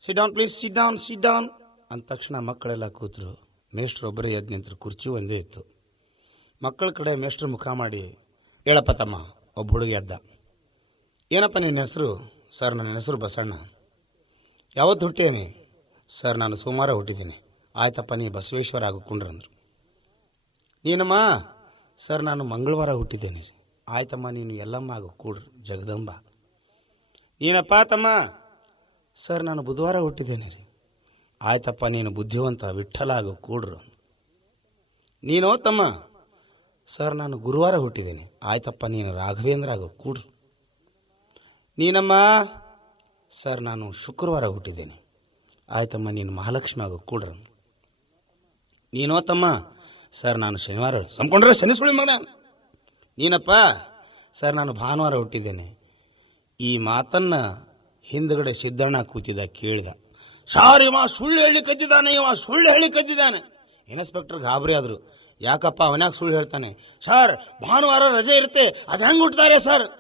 Sit down please, sit down, sit down ಅಂದ ತಕ್ಷಣ ಮಕ್ಕಳೆಲ್ಲ ಕೂತರು. ಮೇಸ್ಟ್ರು ಒಬ್ಬರೇ ಎದ್ದು ನಿಂತರು. ಕುರ್ಚಿ ಒಂದೇ ಇತ್ತು. ಮಕ್ಕಳ ಕಡೆ ಮೇಸ್ಟ್ರು ಮುಖ ಮಾಡಿ ಹೇಳಪ್ಪ ತಮ್ಮ. ಒಬ್ಬ ಹುಡುಗ ಎದ್ದ. ಏನಪ್ಪ ನಿನ್ನ ಹೆಸರು? ಸರ್ ನನ್ನ ಹೆಸರು ಬಸಣ್ಣ. ಯಾವತ್ತು ಹುಟ್ಟೇನಿ? ಸರ್ ನಾನು ಸೋಮವಾರ ಹುಟ್ಟಿದ್ದೀನಿ. ಆಯ್ತಪ್ಪ ನೀ ಬಸವೇಶ್ವರ ಕುಂಡ್ರಂದ್ರು. ನೀನಮ್ಮ? ಸರ್ ನಾನು ಮಂಗಳವಾರ ಹುಟ್ಟಿದ್ದೇನೆ. ಆಯ್ತಮ್ಮ ನೀನು ಎಲ್ಲಮ್ಮ ಕೂಡ್ರು ಜಗದಂಬ. ನೀನಪ್ಪ ತಮ್ಮ? ಸರ್ ನಾನು ಬುಧವಾರ ಹುಟ್ಟಿದ್ದೇನೆ ರೀ. ಆಯ್ತಪ್ಪ ನೀನು ಬುದ್ಧಿವಂತ ವಿಠ್ಠಲ ಕೂಡ್ರು. ನೀನೋ ತಮ್ಮ? ಸರ್ ನಾನು ಗುರುವಾರ ಹುಟ್ಟಿದ್ದೇನೆ. ಆಯ್ತಪ್ಪ ನೀನು ರಾಘವೇಂದ್ರ ಕೂಡ್ರು. ನೀನಮ್ಮ? ಸರ್ ನಾನು ಶುಕ್ರವಾರ ಹುಟ್ಟಿದ್ದೇನೆ. ಆಯ್ತಮ್ಮ ನೀನು ಮಹಾಲಕ್ಷ್ಮಿ ಕೂಡ್ರು. ನೀನೋ ತಮ್ಮ? ಸರ್ ನಾನು ಶನಿವಾರ. ಸಂಕೊಂಡ್ರೆ ಶನಿ ಸುಳಿ ಮಗನ. ನೀನಪ್ಪ? ಸರ್ ನಾನು ಭಾನುವಾರ ಹುಟ್ಟಿದ್ದೇನೆ. ಈ ಮಾತನ್ನು ಹಿಂದ್ಗಡೆ ಸಿದ್ದಣ್ಣ ಕೂತಿದ್ದ ಕೇಳಿದ. ಸಾರ್ ಇವ ಸುಳ್ಳು ಹೇಳಿ ಕದ್ದಿದ್ದಾನೆ, ಇವ ಸುಳ್ಳು ಹೇಳಿ ಕದ್ದಿದ್ದಾನೆ. ಇನ್ಸ್ಪೆಕ್ಟರ್ ಗಾಬರಿ ಆದರು. ಯಾಕಪ್ಪ ಅವನ್ಯಾಕೆ ಸುಳ್ಳು ಹೇಳ್ತಾನೆ? ಸರ್ ಭಾನುವಾರ ರಜೆ ಇರುತ್ತೆ, ಅದು ಹೆಂಗೆ ಹುಟ್ಟುತ್ತಾರೆ ಸರ್?